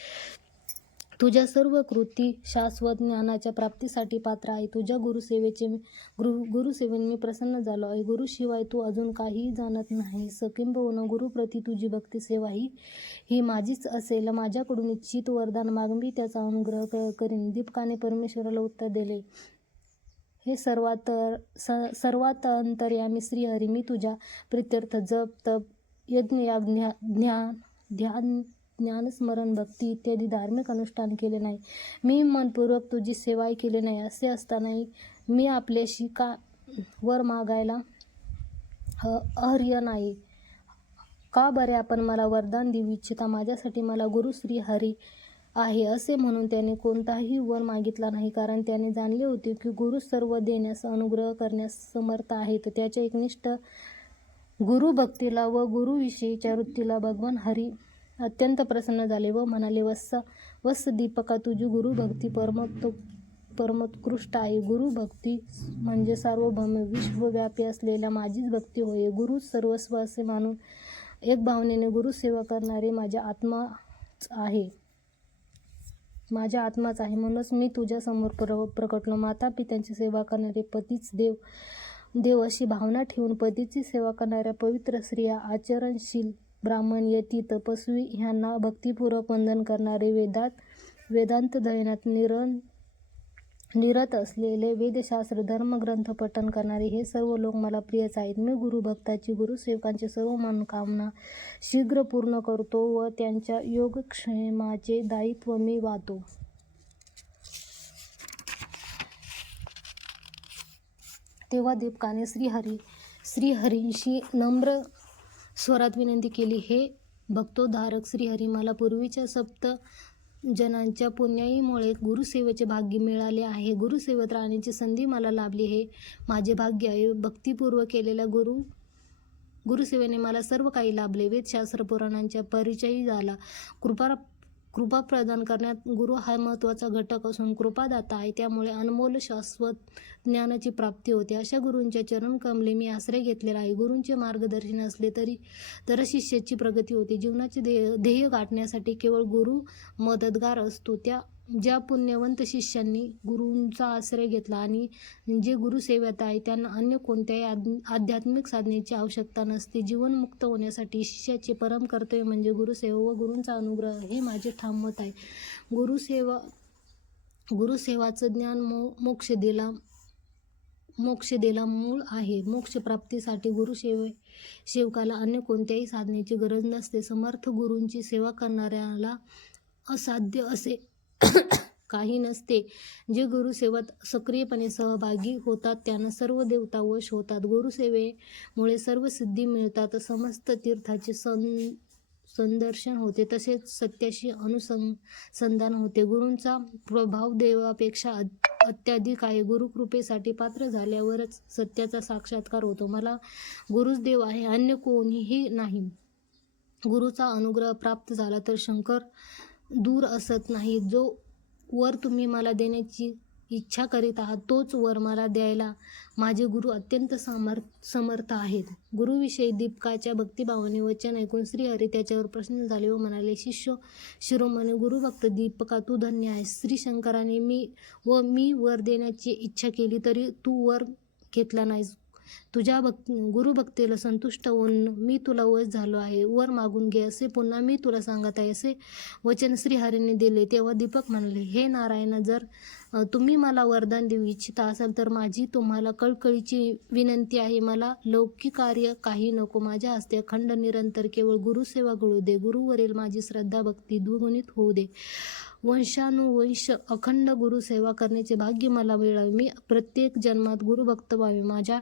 तुझ्या सर्व कृती शाश्वत ज्ञानाच्या प्राप्तीसाठी पात्र आहे. तुझ्या गुरुसेवेने मी प्रसन्न झालो आहे. गुरुशिवाय तू अजून काहीही जाणत नाहीस. किंबहुना गुरुप्रती तुझी भक्ती सेवा ही माझीच असेल. माझ्याकडून इच्छित वरदान माग, मी त्याचा अनुग्रह करीन. दीपकाने परमेश्वराला उत्तर दिले, हे सर्वात अंतर्यामी श्रीहरी, मी तुझ्या प्रीत्यर्थ जप, तप, यज्ञ, ध्यान, ज्ञानस्मरण, भक्ती इत्यादी धार्मिक अनुष्ठान केले नाही. मी मनपूर्वक तुझी सेवाही केली नाही. असे असतानाही मी आपल्याशी का वर मागायला अर्हर्य नाही? का बरे आपण मला वरदान देऊ इच्छिता? माझ्यासाठी मला गुरु श्री हरी आहे असे म्हणून त्याने कोणताही वर मागितला नाही, कारण त्याने जाणले होते की गुरु सर्व देण्यास, अनुग्रह करण्यास समर्थ आहेत. त्याच्या एकनिष्ठ गुरुभक्तीला व गुरुविषयीच्या वृत्तीला भगवान हरी अत्यंत प्रसन्न झाले व म्हणाले, वत्स दीपका, तुझी गुरुभक्ती परमोत्कृष्ट आहे. गुरुभक्ती म्हणजे सार्वभौम विश्वव्यापी असलेल्या माझीच भक्ती होय. गुरु सर्वस्व असे मानून एक भावनेने गुरुसेवा करणारे माझ्या आत्माच आहे. म्हणूनच मी तुझ्या समोर प्रकटलो. माता पित्यांची सेवा करणारे पतीच देव अशी भावना ठेवून पतीची सेवा करणाऱ्या पवित्र स्त्रिया, आचरणशील ब्राह्मण, यती, तपस्वी ह्यांना भक्तिपूर्वक वंदन करणारे, वेदात वेदांत अध्ययनात निरत असलेले, वेदशास्त्र धर्मग्रंथ पठण करणारे हे सर्व लोक मला प्रियच आहेत. मी गुरुभक्ताची, गुरुसेवकांची सर्व मनोकामना शीघ्र पूर्ण करतो व त्यांच्या योगक्षेमाचे दायित्व मी वाहतो. तेव्हा दीपकाने श्रीहरींशी नम्र स्वरात विनंती केली, हे भक्तोद्धारक श्रीहरी, मला पूर्वीच्या 7 जनांच्या पुण्याईमुळे गुरुसेवेचे भाग्य मिळाले आहे. गुरुसेवेत राहण्याची संधी मला लाभली, हे माझे भाग्य आहे. भक्तिपूर्वक केलेल्या गुरुसेवेने मला सर्व काही लाभले. वेदशास्त्र पुराणांचा परिचय झाला. कृपा प्रदान करण्यात गुरु हा महत्त्वाचा घटक असून कृपादाता आहे, त्यामुळे अनमोल शाश्वत ज्ञानाची प्राप्ती होते. अशा गुरूंच्या चरणकमली मी आश्रय घेतलेला आहे. गुरूंचे मार्गदर्शन असले तर शिष्याची प्रगती होते. जीवनाचे ध्येय गाठण्यासाठी केवळ गुरु मदतगार असतो. ज्या पुण्यवंत शिष्यांनी गुरूंचा आश्रय घेतला आणि जे गुरुसेवेत आहे त्यांना अन्य कोणत्याही आध्यात्मिक साधनेची आवश्यकता नसते. जीवनमुक्त होण्यासाठी शिष्याचे परम कर्तव्य म्हणजे गुरुसेवा व गुरूंचा अनुग्रह, हे माझे ठाम मत आहे. गुरुसेवाचं ज्ञान मोक्षदेला मूळ आहे. मोक्ष प्राप्तीसाठी गुरुसेवकाला अन्य कोणत्याही साधनेची गरज नसते. समर्थ गुरूंची सेवा करणाऱ्याला असाध्य असे काही नसते. जे गुरुसेवेत सक्रियपणे सहभागी होतात त्यांना सर्व देवता वश होतात. गुरुसेवेमुळे सर्व सिद्धी मिळतात. समस्त तीर्थाचे संदर्शन होते, तसेच सत्याशी अनुसंधान होते. गुरूंचा प्रभाव देवापेक्षा अत्याधिक आहे. गुरुकृपेसाठी पात्र झाल्यावरच सत्याचा साक्षात्कार होतो. मला गुरुच देव आहे, अन्य कोणीही नाही. गुरुचा अनुग्रह प्राप्त झाला तर शंकर दूर असत नाही. जो वर तुम्ही मला देण्याची इच्छा करीत आहात तोच वर मला द्यायला माझे गुरु अत्यंत समर्थ आहेत. गुरुविषयी दीपकाच्या भक्तिभावाने वचन ऐकून श्रीहरी त्याच्यावर प्रसन्न झाले व म्हणाले, शिष्य शिरोमणी गुरुभक्त दीपका, तू धन्य आहेस. श्री शंकराने मी वर देण्याची इच्छा केली तरी तू वर घेतला नाहीस. तुझ्या गुरुभक्तीला संतुष्ट होऊन मी तुला वश झालो आहे. वर मागून घे असे पुन्हा मी तुला सांगत आहे, असे वचन श्रीहरीने दिले. तेव्हा दीपक म्हणाले, हे नारायण, जर तुम्ही मला वरदान देऊ इच्छिता असाल तर माझी तुम्हाला कळकळीची विनंती आहे. मला लौकिक कार्य काही नको. माझ्या हस्ते अखंड निरंतर केवळ गुरुसेवा घडू दे. गुरुवरील माझी श्रद्धा भक्ती द्विगुणित होऊ दे. वंशानुवंश अखंड गुरुसेवा करण्याचे भाग्य मला मिळावे. मी प्रत्येक जन्मात गुरुभक्त व्हावे. माझ्या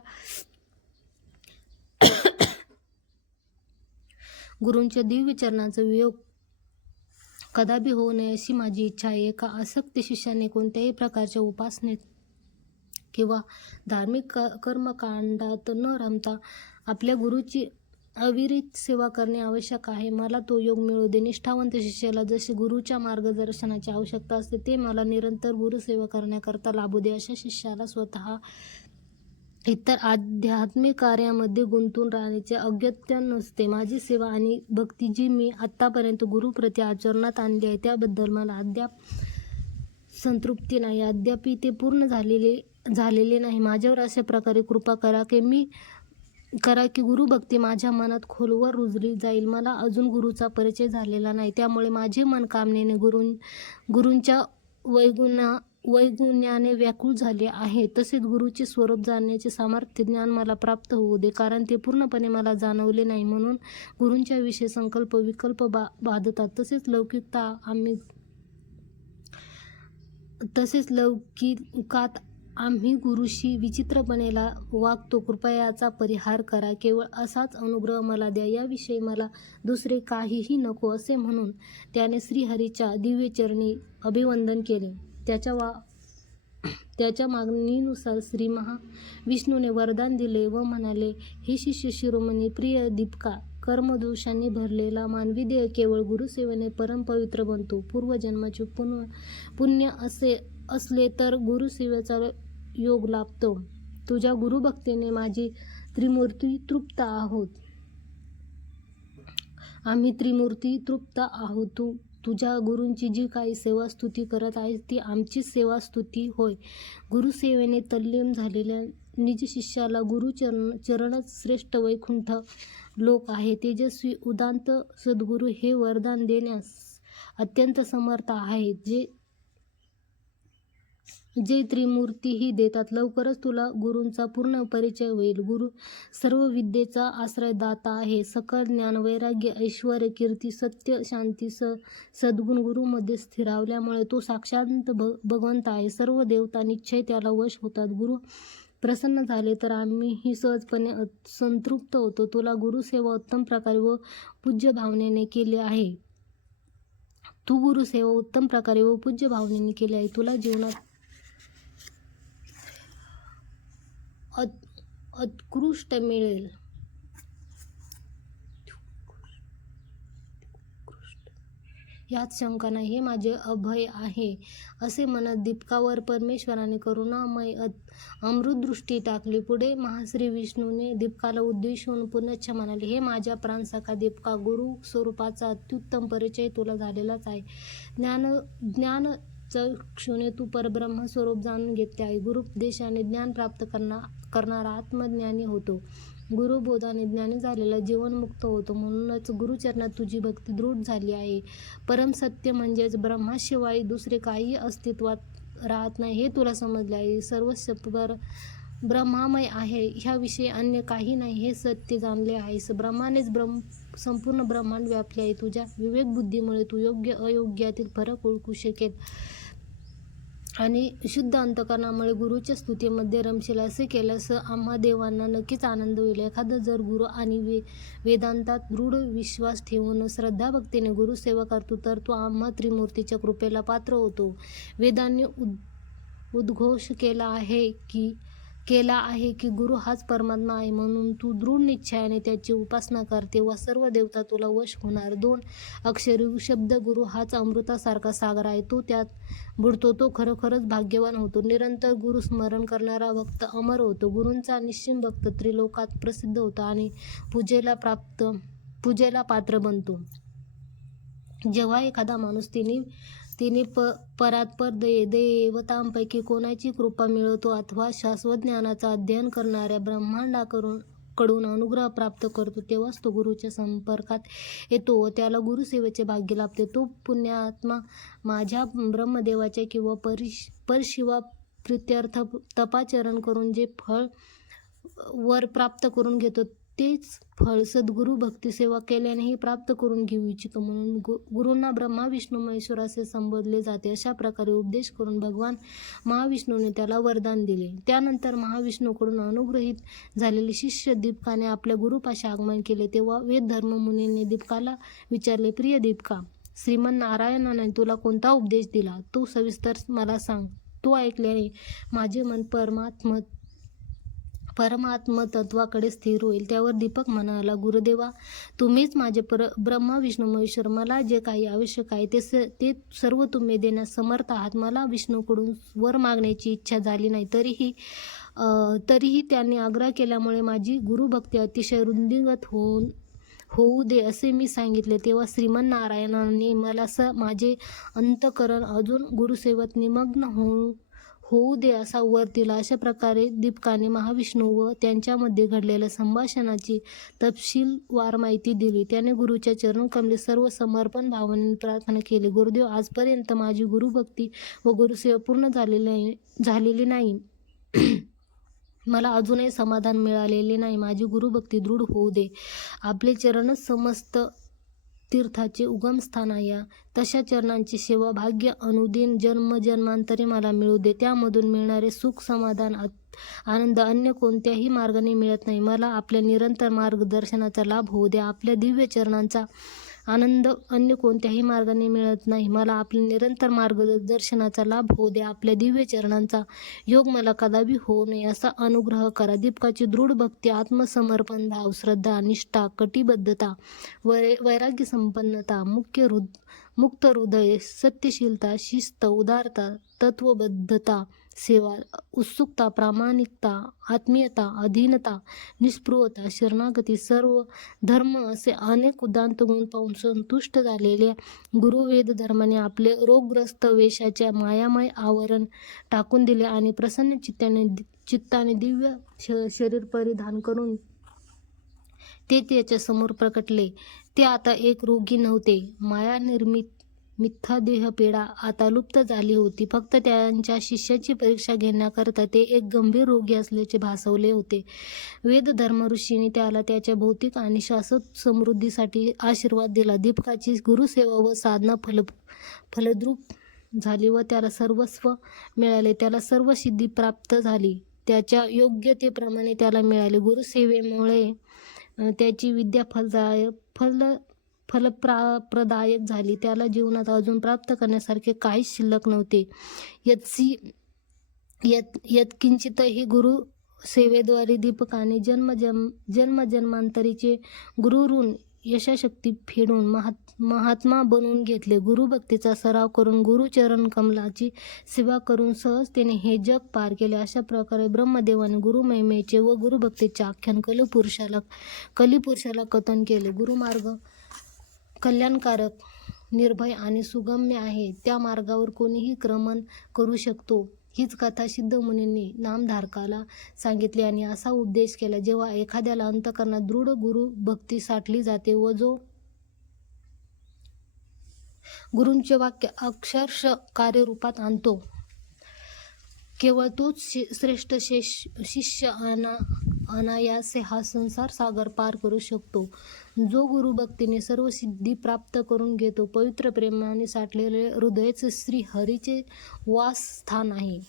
गुरूंच्या दिव्य चरणांचा वियोग कदापि होऊ नये अशी माझी इच्छा आहे. एका आसक्त शिष्याने कोणत्याही प्रकारच्या उपासनेत किंवा धार्मिक कर्मकांडात न रमता आपल्या गुरुची अविरत सेवा करणे आवश्यक आहे. मला तो योग मिळू दे. निष्ठावंत शिष्याला जशी गुरुच्या मार्गदर्शनाची आवश्यकता असते ते मला निरंतर गुरुसेवा करण्याकरता लाभू दे. अशा शिष्याला स्वतः इतर आध्यात्मिक कार्यामध्ये गुंतून राहण्याचे अगत्य नसते. माझी सेवा आणि भक्ती जी मी आत्तापर्यंत गुरुप्रती आचरणात आणली आहे त्याबद्दल मला अद्याप संतृप्ती नाही. अद्याप ते पूर्ण झालेले नाही. माझ्यावर अशा प्रकारे कृपा करा की गुरुभक्ती माझ्या मनात खोलवर रुजली जाईल. मला अजून गुरुचा परिचय झालेला नाही, त्यामुळे माझे मन कामनेने गुरूंच्या वैगुण्याने व्याकुळ झाले आहे. तसेच गुरुचे स्वरूप जाणण्याचे सामर्थ्य ज्ञान मला प्राप्त होऊ दे, कारण ते पूर्णपणे मला जाणवले नाही. म्हणून गुरूंच्या विषयी संकल्प विकल्प बाधतात. तसेच लौकिकात आम्ही गुरुशी विचित्रपणे वागतो. कृपया याचा परिहार करा. केवळ असाच अनुग्रह मला द्या. याविषयी मला दुसरे काहीही नको. असे म्हणून त्याने श्रीहरीच्या दिव्यचरणी अभिवंदन केले. त्याच्या मागणीनुसार श्री महाविष्णूने वरदान दिले व म्हणाले, हे शिष्य शिरोमणी प्रिय दीपका, कर्मदोषांनी भरलेला मानवी देह केवळ गुरुसेवेने परमपवित्र बनतो. पूर्वजन्माचे पुण्य असले तर गुरुसेवेचा योग लाभतो. तुझ्या गुरुभक्तीने माझी त्रिमूर्ती तृप्त आहोत. आम्ही त्रिमूर्ती तृप्त आहोत. तुझ्या गुरूंची जी काही सेवास्तुती करत आहेस ती आमची सेवास्तुती होय. गुरुसेवेने तल्लीन झालेल्या निज शिष्याला गुरुचरणच श्रेष्ठ वैकुंठ लोक आहे. तेजस्वी उदांत सद्गुरू हे वरदान देण्यास अत्यंत समर्थ आहेत. जे त्रिमूर्तीही देतात. लवकरच तुला गुरूंचा पूर्ण परिचय होईल. गुरु सर्व विद्येचा आश्रयदाता आहे. सकल ज्ञान, वैराग्य, ऐश्वर्य, कीर्ती, सत्य, शांती, सद्गुण गुरुमध्ये स्थिरावल्यामुळे तो साक्षात भगवंत आहे. सर्व देवता निश्चय त्याला वश होतात. गुरु प्रसन्न झाले तर आम्हीही सहजपणे संतृप्त होतो. तुला गुरुसेवा उत्तम प्रकारे व पूज्य भावनेने केली आहे. तू गुरुसेवा उत्तम प्रकारे व पूज्य भावनेने केली आहे. तुला जीवनात उत्कृष्ट मिळेल. यात शंका नाही. हे माझे अभय आहे. असे म्हणत दीपकावर परमेश्वराने करुणामय अमृतदृष्टी टाकली. पुढे महाश्री विष्णूने दीपकाला उद्देशून पुनश्च म्हणाले, हे माझ्या प्राणसखा दीपका, गुरु स्वरूपाचा अत्युत्तम परिचय तुला झालेलाच आहे. ज्ञान चक्षुने तू परब्रह्म स्वरूप जाणून घेतले आहे. गुरुपदेशाने ज्ञान प्राप्त करणारा आत्मज्ञानी होतो. गुरुबोधाने ज्ञानी झालेला जीवनमुक्त होतो. म्हणूनच गुरुचरणात तुझी भक्ती दृढ झाली आहे. परमसत्य म्हणजेच ब्रह्माशिवाय दुसरे काही अस्तित्वात राहत नाही हे तुला समजले आहे. सर्वस्व ब्रह्मामय आहे. ह्याविषयी अन्य काही नाही हे सत्य जाणले आहेस. ब्रह्मानेच संपूर्ण ब्रह्मांड व्यापले आहे. तुझ्या विवेकबुद्धीमुळे तू योग्य अयोग्यातील फरक ओळखू शकेल आणि शुद्ध अंतकरणामुळे गुरुच्या स्तुतीमध्ये रमशील. असे केल्यास आम्हा देवांना नक्कीच आनंद होईल. एखादा जर गुरु आणि वेदांतात दृढ विश्वास ठेवून श्रद्धाभक्तीने गुरुसेवा करतो तर तो आम्हा त्रिमूर्तीच्या कृपेला पात्र होतो. वेदांनी उद्घोष केला आहे की गुरु हाच परमात्मा आहे. म्हणून तू दृढ निश्चयाने त्याची उपासना कर, तेव्हा सर्व देवता तुला वश होणार. 2 अक्षरी शब्द गुरु हाच अमृतासारखा सागर आहे. तो त्यात बुडतो तो खरोखरच भाग्यवान होतो. निरंतर गुरु स्मरण करणारा भक्त अमर होतो. गुरूंचा निश्चिम भक्त त्रिलोकात प्रसिद्ध होतो आणि पूजेला पात्र बनतो. जेव्हा एखादा माणूस तिने परात्पर देवतांपैकी कोणाची कृपा मिळवतो अथवा शाश्वत ज्ञानाचा अध्ययन करणाऱ्या ब्रह्मांडाकडून अनुग्रह प्राप्त करतो, तेव्हाच तो गुरुच्या संपर्कात येतो व त्याला गुरुसेवेचे भाग्य लाभते. तो पुण्यात्मा माझ्या ब्रह्मदेवाच्या किंवा परशिवा प्रीत्यर्थ तपाचरण करून जे फळ वर प्राप्त करून घेतो तेच फळ सद्गुरु भक्ती सेवा केल्यानेही प्राप्त करून घेऊ इच्छितो. म्हणून गुरूंना ब्रह्मा विष्णू महेश्वर असे संबोधले जाते. अशा प्रकारे उपदेश करून भगवान महाविष्णूने त्याला वरदान दिले. त्यानंतर महाविष्णूकडून अनुग्रहित झालेले शिष्य दीपकाने आपल्या गुरुपाशी आगमन केले. तेव्हा वेदधर्म मुनींनी दीपकाला विचारले, प्रिय दीपका, श्रीमन्नारायणाने तुला कोणता उपदेश दिला? तू सविस्तर मला सांग. तो ऐकल्याने माझे मन परमात्म तत्वाकडे स्थिर होईल. त्यावर दीपक म्हणाला, गुरुदेवा, तुम्हीच माझे ब्रह्मा विष्णू महेश्वर. मला जे काही आवश्यक आहे ते सर्व तुम्ही देण्यास समर्थ आहात. मला विष्णूकडून वर मागण्याची इच्छा झाली नाही. तरीही त्यांनी आग्रह केल्यामुळे माझी गुरुभक्ती अतिशय वृद्धिंगत होऊ दे असे मी सांगितले. तेव्हा श्रीमन्नारायणाने मला माझे अंतःकरण अजून गुरुसेवेत निमग्न होऊ दे असा वर दिला. अशा प्रकारे दीपकाने महाविष्णू व त्यांच्यामध्ये घडलेल्या संभाषणाची तपशीलवार माहिती दिली. त्याने गुरुच्या चरणकमली सर्व समर्पण भावनेने प्रार्थना केली. गुरुदेव, आजपर्यंत माझी गुरुभक्ती व गुरुसेवा पूर्ण झालेली नाही. मला अजूनही समाधान मिळालेले नाही. माझी गुरुभक्ती दृढ होऊ दे. आपले चरणच समस्त तीर्थाचे उगमस्थान आहे. तशा चरणांची सेवा भाग्य अनुदिन जन्मांतरे मला मिळू दे. त्यामधून मिळणारे सुख, समाधान, आनंद अन्य कोणत्याही मार्गाने मिळत नाही. मला आपल्या निरंतर मार्गदर्शनाचा लाभ होऊ दे. आपल्या दिव्य चरणांचा आनंद अन्य कोणत्याही मार्गाने मिळत नाही. मला आपल्या निरंतर मार्गदर्शनाचा लाभ होऊ दे. आपल्या दिव्य चरणांचा योग मला कदापि होऊ नये असा अनुग्रह करा. दीपकाची दृढ भक्ती, आत्मसमर्पण भाव, श्रद्धा, निष्ठा, कटिबद्धता, वैराग्य संपन्नता, मुक्त हृदय, सत्यशीलता, शिस्त, उदारता, तत्वबद्धता, सेवा, उत्सुकता, प्रामाणिकता, आत्मीयता, अधीनता, निस्पृहता, शरणागती, सर्व धर्म असे अनेक उदात्त गुण पाहून संतुष्ट झालेल्या गुरुवेद धर्माने आपले रोगग्रस्त वेशाच्या मायामय आवरण टाकून दिले आणि प्रसन्न चित्ताने दिव्य शरीर परिधान करून ते त्याच्या समोर प्रकटले. ते आता एक रोगी नव्हते. मिथ्या देहपीडा आता लुप्त झाली होती. फक्त त्यांच्या शिष्याची परीक्षा घेण्याकरता ते एक गंभीर रोगी असल्याचे भासवले होते. वेदधर्म ऋषींनी त्याला त्याच्या भौतिक आणि शाश्वत समृद्धीसाठी आशीर्वाद दिला. दीपकाची गुरुसेवा व साधना फलद्रूप झाली व त्याला सर्वस्व मिळाले. त्याला सर्व सिद्धी प्राप्त झाली. त्याच्या योग्यतेप्रमाणे त्याला मिळाले. गुरुसेवेमुळे त्याची विद्या फलप्रदायक झाली. त्याला जीवनात अजून प्राप्त करण्यासारखे काहीच शिल्लक नव्हते. यत्किंचितही गुरु सेवेद्वारे दीपकाने जन्मजन्मांतरीचे गुरुऋण यशाशक्ती फेडून महात्मा बनवून घेतले. गुरुभक्तीचा सराव करून गुरुचरण कमलाची सेवा करून सहजतेने हे जग पार केले. अशा प्रकारे ब्रह्मदेवाने गुरुमहिमेचे व गुरुभक्तीचे आख्यान कलिपुरुषाला कथन केले. गुरुमार्ग कल्याणकारक, निर्भय आणि सुगम्य आहे. त्या मार्गावर कोणीही क्रमण करू शकतो. हीच कथा सिद्ध मुनींनी नामधारकाला सांगितली आणि असा उपदेश केला. जेव्हा एखाद्याला अंतःकरणात दृढ गुरु भक्ती साठली जाते व जो गुरूंचे वाक्य अक्षरशः कार्यरूपात आणतो, केवळ तोच श्रेष्ठ शिष्य अनायासे हा संसार सागर पार करू शकतो. जो गुरुभक्तीने सर्व सिद्धी प्राप्त करून घेतो. पवित्र प्रेमाने साठलेले हृदयच श्री हरीचे वासस्थान आहे.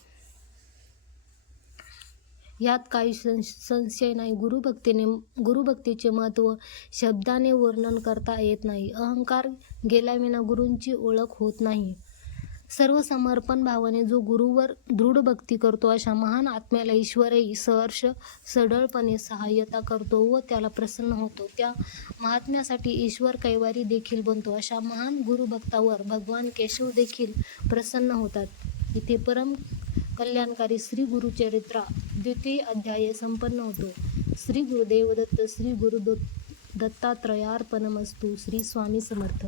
यात काही संशय नाही. गुरुभक्तीचे महत्त्व शब्दाने वर्णन करता येत नाही. अहंकार गेल्याविना गुरूंची ओळख होत नाही. सर्व समर्पण भावाने जो गुरुवर दृढ भक्ती करतो अशा महान आत्म्याला ईश्वरही सहर्ष सढळपणे सहाय्यता करतो व त्याला प्रसन्न होतो. त्या महात्म्यासाठी ईश्वर कैवारी देखील बनतो. अशा महान गुरुभक्तावर भगवान केशव देखील प्रसन्न होतात. इथे परम कल्याणकारी श्री गुरुचरित्रा 2य अध्याय संपन्न होतो. श्री गुरुदेव दत्त. श्री गुरु दत्तात्रयार्पणमस्तु. श्री स्वामी समर्थ.